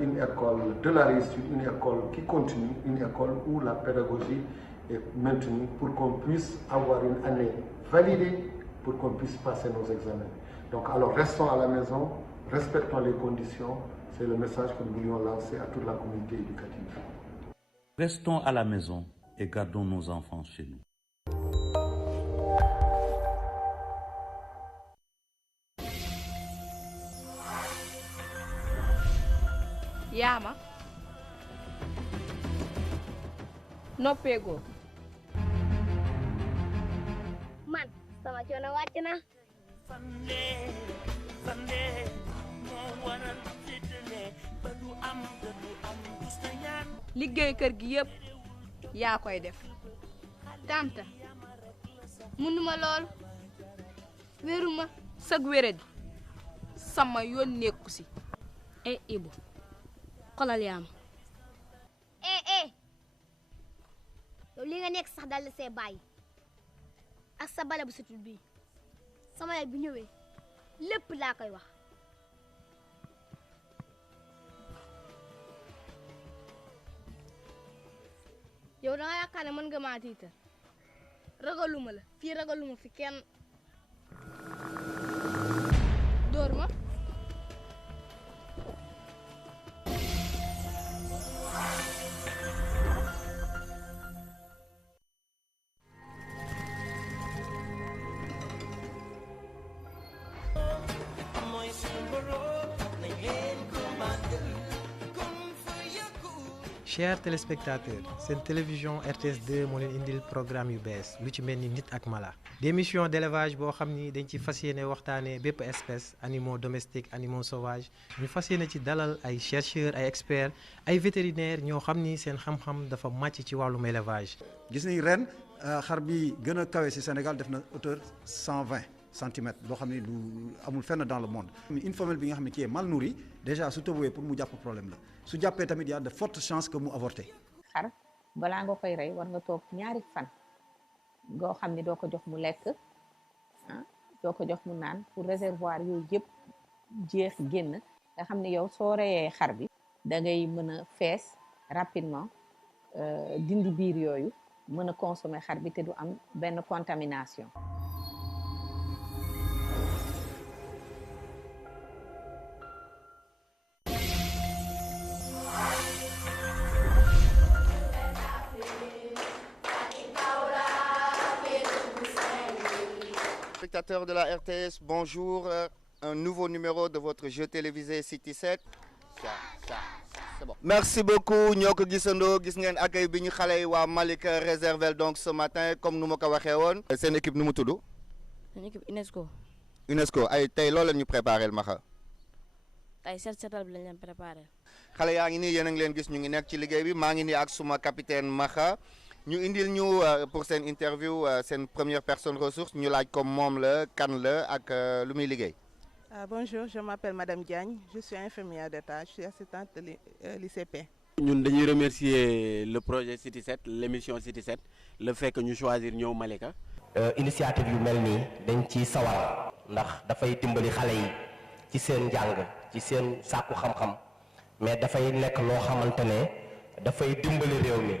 une école de la réussite, une école qui continue, une école où la pédagogie est maintenue pour qu'on puisse avoir une année validée, pour qu'on puisse passer nos examens. Donc alors restons à la maison, respectons les conditions, c'est le message que nous voulions lancer à toute la communauté éducative. Restons à la maison et gardons nos enfants chez nous. Yaama noppeegoo man sama coono wàcc na liggéey kër gi yépp yaa koy def tante mënuma lool wéruma sag wéradi sama yoon nekku si Ibu xolal yaama yow li nga nekk sax dal see bàyyi ak sa bale bu sutul bii sama yaay bu ñëwee lépp laa koy wax yow da nga yaakaar ne mën nga maa tiital ragaluma la fii ragaluma fi kenn dóor ma chers téléspectateurs seen télévision RTS 2 moo leen indil programme yu bees lu ci mel ni nit ak mala d'émission d'élevage boo xam ni dañ ci fas yéene waxtaanee bépp espèce animaux domestiques animaux sauvages ñu fas yéene ci dalal ay chercheurs ay experts ay vétérinaires ñoo xam ni seen xam-xam dafa màcc ci wàllum élevage. gis nañ ren xar bi gën a kawe ci Sénégal def na hauteur 120 centimètres loo xam ne lu amul fenn dans le monde. une femelle bi nga xam ne qui est mal nourrie déjà su tëbooyee pour mu jàpp problème la su jàppee tamit y a de fortes chances que mu avorté. xar balaa nga koy rey war nga toog ñaari fan goo xam ne doo ko jox mu lekk doo ko jox mu naan pour réservoir yooyu yëpp jeex génn nga xam ne yow soo reyee xar bi da ngay mën a fees rapidement dindi biir yooyu mën a consommer xar bi te du am benn contamination. Spectateurs de la RTS, bonjour. Un nouveau numéro de votre jeu télévisé City 7. C'est bon. Merci beaucoup. ñoo ko gisandoo gis ngeen accueil bi ñu xale yi waa Malika réservé donc ce matin comme nu ma ko waxee woon. seen équipe nu mu tudd. seen équipe UNESCO. UNESCO ay tey loolu la ñu préparé Maxa. tey seetal bi lañ leen préparé. xale yaa ngi nii yéen a ngi leen gis ñu ngi nekk ci liggéey bi maa ngi nii ak suma capitaine Maxa. ñu indil ñu pour seen interview seen première personne ressource ñu laaj comme moom la kan la ak lu muy liggéey. Bonjour, je m'appelle Madame Diagne, je suis infirmière d'État, je suis assistante de l'ICP. ñun dañuy remercier le projet City 7 l'émission City 7 le fait que ñu choisir ñëw Malika. initiative yu mel nii dañ ci sawar ndax dafay dimbali xale yi ci seen njàng ci seen sàkku xam-xam mais dafay nekk loo xamante ne dafay dimbali réew mi.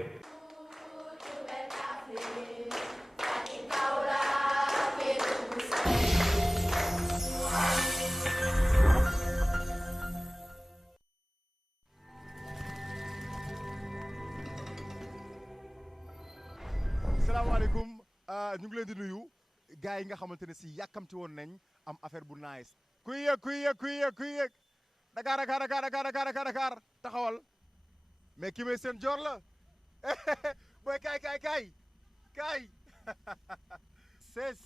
salaamaaleykum ñu ngi leen di nuyu gars yi nga xamante ne si yàkkamti woon nañ am affaire bu nice kuy yëg Dakar taxawal mais ki may seen joor la booy kaay 16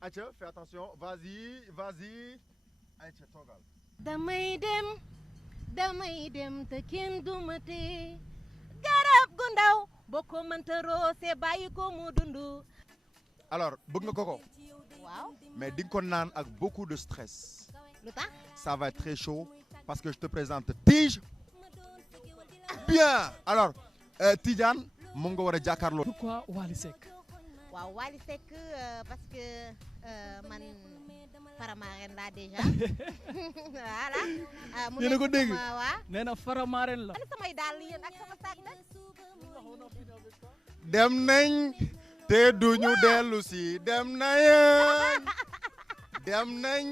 aca fais attention vas-y aca toogal damay dem te kenn duma tee garab gu ndaw boo ko mënta roose bàyyi ko mu dundu. alors bëgg nga ko waaw mais di nga ko naan ak beaucoup de stress. lu tax ça va être très chaud parce que je te présente Tige bien alors Tidiane moom nga war a jàkkaarloo. pourquoi Wally Seck. waaw Wally Seck parce que man Faramaren laa déjà voilà. yéen a ko dégg waaw nee na Faramaren la. man samay dàll yéen ak sama sac nag. dem nañ te duñu dellu si dem nañ dem nañ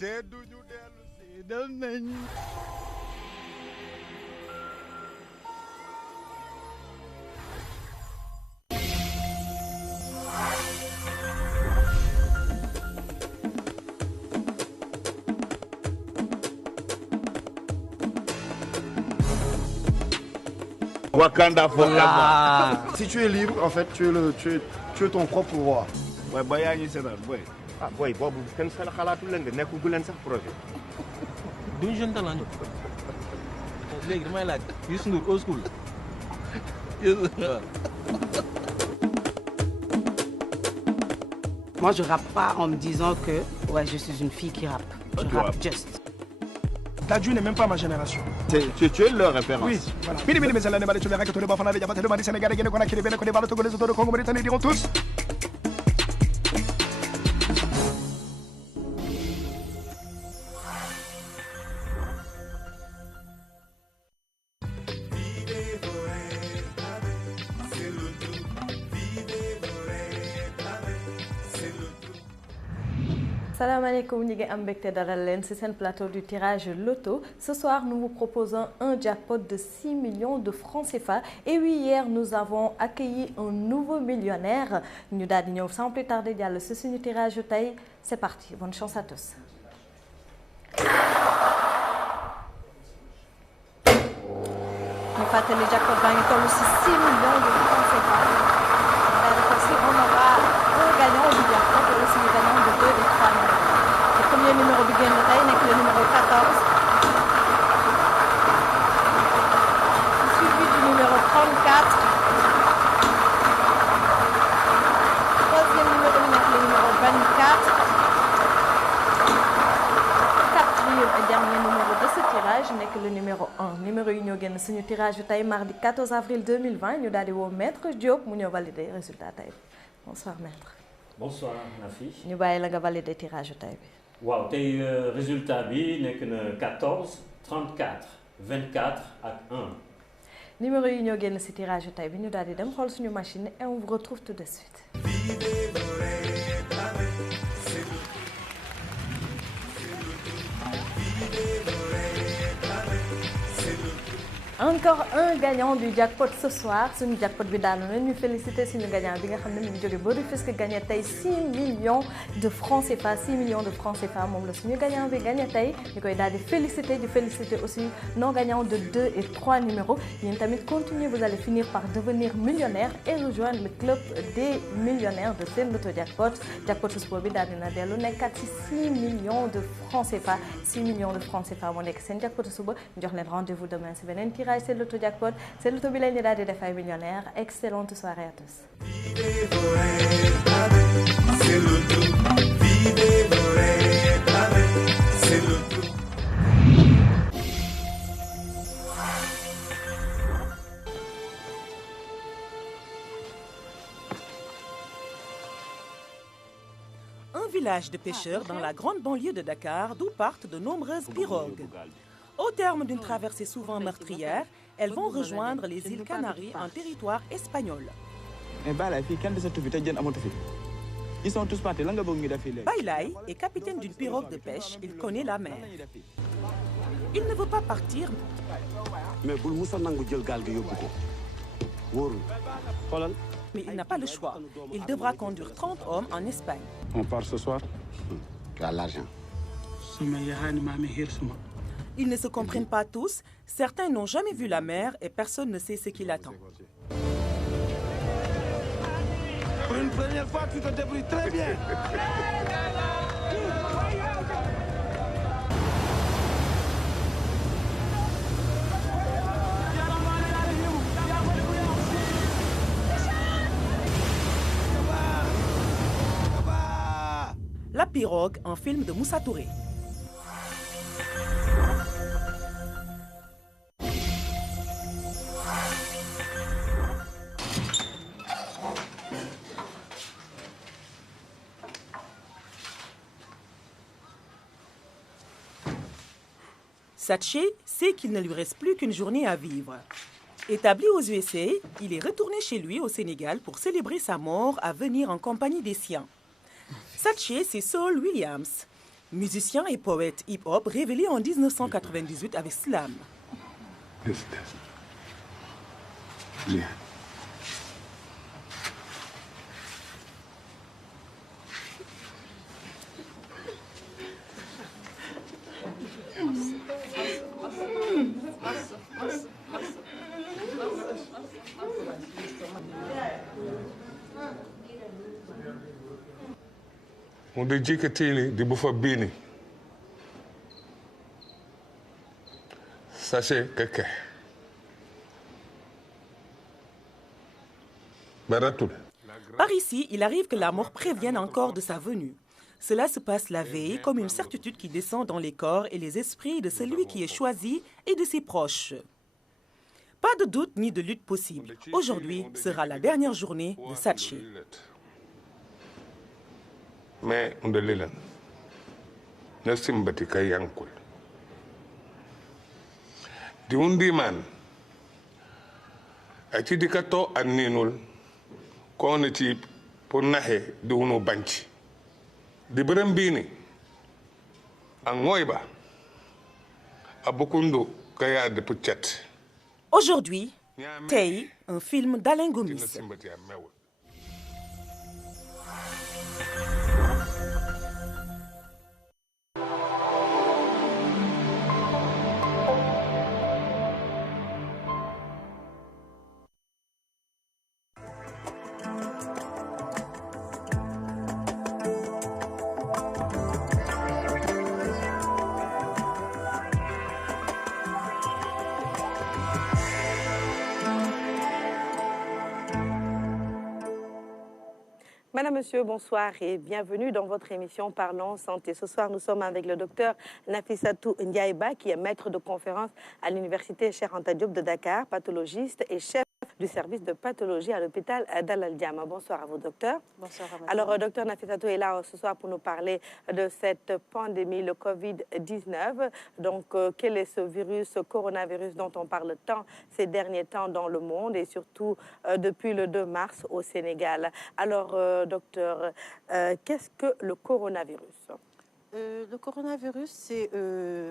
te duñu dellu si dem nañ. Wakanda forever. Si tu es libre, en fait, tu es ton propre roi. Ouais, ba yaa ngi seetaan boy. Ah boy boobu kenn xalaatu leen de nekku leen sax projet. duñu jeune talent. léegi damay laaj Youssou Ndour old school. Moi, je rappe pas en me disant que ouais, je suis une fille qui rappe. Je rappe just. Dadju n'est même pas ma génération. Tu es leur référence. Oui, voilà. Mini mini mais elle n'est pas les raconter les bafana les jabates le Mali Sénégal Guinée Conakry Bénin Côte d'Ivoire le Togo les autres Congo Mauritanie diront tous. Salam alaikum, ñi ngi am mbégte dalal leen ci seen plateau du tirage loto. Ce soir, nous vous proposons un jackpot de 6 millions de francs CFA. Et oui, hier, nous avons accueilli un nouveau millionnaire. Ñu daal di ñëw sans plus tarder jàll ci suñu tirage tey. C'est parti, bonne chance à tous. Ñu fàttali jackpot baa ngi toll ci 6 millions de francs CFA. On aura un gagnant du jackpot et aussi le gagnant de 2 et 3 numéros. Le premier numéro bi génn tey nekk le numéro 14. Suivi du numéro 34. Troisième numéro bi nekk le numéro 24. Quatrième et dernier numéro de ce tirage nekk le numéro 1. Numéro yi ñoo génn suñu tirage yu tey mardi 14 avril 2020 ñu daal di woo maître Diop mu ñëw valider résultat tey. Bonsoir maître. Bonsoir Nafi. ñu bàyyi la nga valider tirage yu tey bi. waaw tey résultat bi nekk na 14 34 24 ak 1. numéro yi ñoo génn ci tirage yu tey bi ñu daal di dem xool suñu machine et on vous retrouve tout de suite. Encore un gagnant du jackpot ce soir suñu jackpot bi daanu na ñu féliciter suñu gagnant bi nga xam ne mu ngi jóge ba Rufisque gagné tey 6 millions de francs CFA 6 millions de francs CFA moom la suñu gagnant bi gagné tey ñu koy daal di féliciter aussi nos gagnants de 2 et 3 numéros yéen tamit continuez vous allez finir par devenir millionnaire et rejoindre le club des millionnaires de Sen Loto jackpot su bi daal dina dellu nekkat ci 6 millions de francs CFA 6 millions de francs CFA moo nekk seen jackpot suba ñu jox leen rendez-vous demain ci beneen Sen Loto jackpot Sen Loto bi leen ñu daal di def ay millionnaire excellente soirée à tous. Un village de pêcheurs dans la grande banlieue de Dakar d'où partent de nombreuses pirogues. Au terme d'une traversée souvent meurtrière, elles vont rejoindre les îles Canaries en territoire espagnol. Bailay est capitaine d'une pirogue de pêche, il connaît la mer. Il ne veut pas partir. Mais il n'a pas le choix. Il devra conduire 30 hommes en Espagne. On part ce soir. Tu as l'argent. Ils ne se comprennent pas tous, certains n'ont jamais vu la mer et personne ne sait ce qui l'attend. Pour une première fois, tu te débrouilles très bien. La pirogue, un film de Moussa Touré. Satché sait qu'il ne lui reste plus qu'une journée à vivre. Établi aux USA, il est retourné chez lui au Sénégal pour célébrer sa mort à venir en compagnie des siens. Satché, c'est Saul Williams, musicien et poète hip-hop révélé en 1998 avec Slam. On de jikatini di bufa bini. Sachez que Par ici, il arrive que la mort prévienne encore de sa venue. Cela se passe la veille comme une certitude qui descend dans les corps et les esprits de celui qui est choisi et de ses proches. Pas de doute ni de lutte possible. Aujourd'hui sera la dernière journée de Satché. Mais on de l'élan. Ne simbati kay yankul. Di undi man. Ati di kato aninul. Kone ci pour nahe di unu banchi. Di berembini. Angoiba. Abukundu kaya de puchet. Aujourd'hui, Tay, un film d'Alain Gomis. Madame, Monsieur, bonsoir et bienvenue dans votre émission Parlons Santé. Ce soir, nous sommes avec le docteur Nafissatou Ndiaye-Ba, qui est maître de conférence à l'université Cheikh Anta Diop de Dakar, pathologiste et chef du service de pathologie à l'hôpital Dalal Jammeh. Bonsoir à vous, docteur. Bonsoir à vous. Alors, docteur Nafissatou est là ce soir pour nous parler de cette pandémie, le Covid-19. Donc, quel est ce virus, ce coronavirus dont on parle tant ces derniers temps dans le monde et surtout depuis le 2 mars au Sénégal. Alors, docteur, qu'est-ce que le coronavirus? Le coronavirus, c'est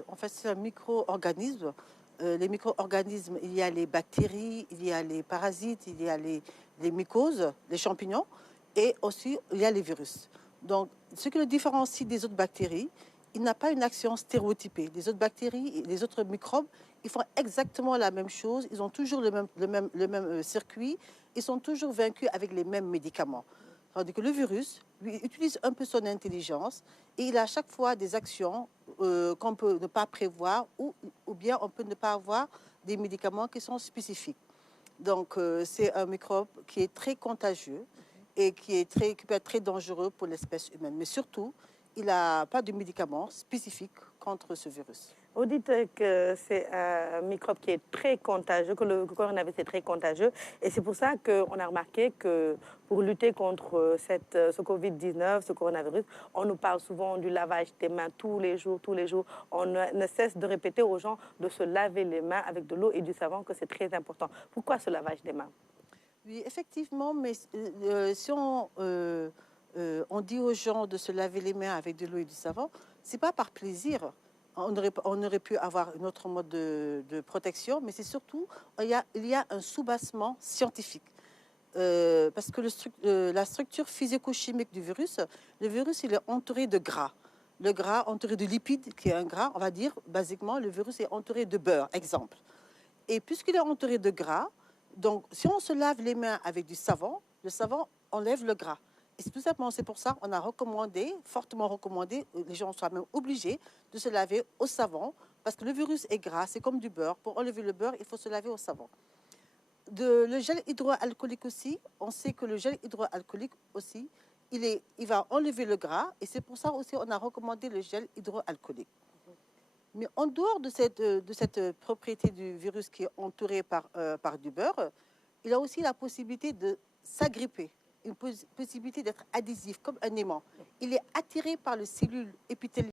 en fait, c'est un micro-organisme. Les micro-organismes, il y a les bactéries, il y a les parasites, il y a les mycoses, les champignons, et aussi il y a les virus. Donc, ce qui le différencie des autres bactéries, il n'a pas une action stéréotypée. Les autres bactéries, les autres microbes, ils font exactement la même chose, ils ont toujours le même circuit, ils sont toujours vaincus avec les mêmes médicaments. Tandis que le virus, lui, utilise un peu son intelligence et il a à chaque fois des actions qu'on peut ne pas prévoir ou bien on peut ne pas avoir des médicaments qui sont spécifiques. Donc, c'est un microbe qui est très contagieux et qui peut être très dangereux pour l'espèce humaine. Mais surtout, il n'a pas de médicaments spécifiques contre ce virus. Vous dites que c'est un microbe qui est très contagieux, que le coronavirus est très contagieux. Et c'est pour ça qu'on a remarqué que pour lutter contre ce Covid-19, ce coronavirus, on nous parle souvent du lavage des mains tous les jours. On ne cesse de répéter aux gens de se laver les mains avec de l'eau et du savon, que c'est très important. Pourquoi ce lavage des mains? Oui, effectivement, mais si on dit aux gens de se laver les mains avec de l'eau et du savon, ce n'est pas par plaisir. On aurait pu avoir un autre mode de protection, mais c'est surtout, il y a un soubassement scientifique. Parce que la structure physico-chimique du virus, le virus, il est entouré de gras. Le gras entouré de lipides, qui est un gras, on va dire, basiquement, le virus est entouré de beurre, exemple. Et puisqu'il est entouré de gras, donc si on se lave les mains avec du savon, le savon enlève le gras. Et c'est tout simplement, c'est pour ça qu'on a recommandé, fortement recommandé, les gens soient même obligés de se laver au savon, parce que le virus est gras, c'est comme du beurre. Pour enlever le beurre, il faut se laver au savon. Le gel hydroalcoolique aussi, on sait que le gel hydroalcoolique aussi, il va enlever le gras, et c'est pour ça aussi qu'on a recommandé le gel hydroalcoolique. Mais en dehors de cette propriété du virus qui est entouré par du beurre, il a aussi la possibilité de s'agripper. Une possibilité d'être adhésif, comme un aimant. Il est attiré par les cellules épithéliales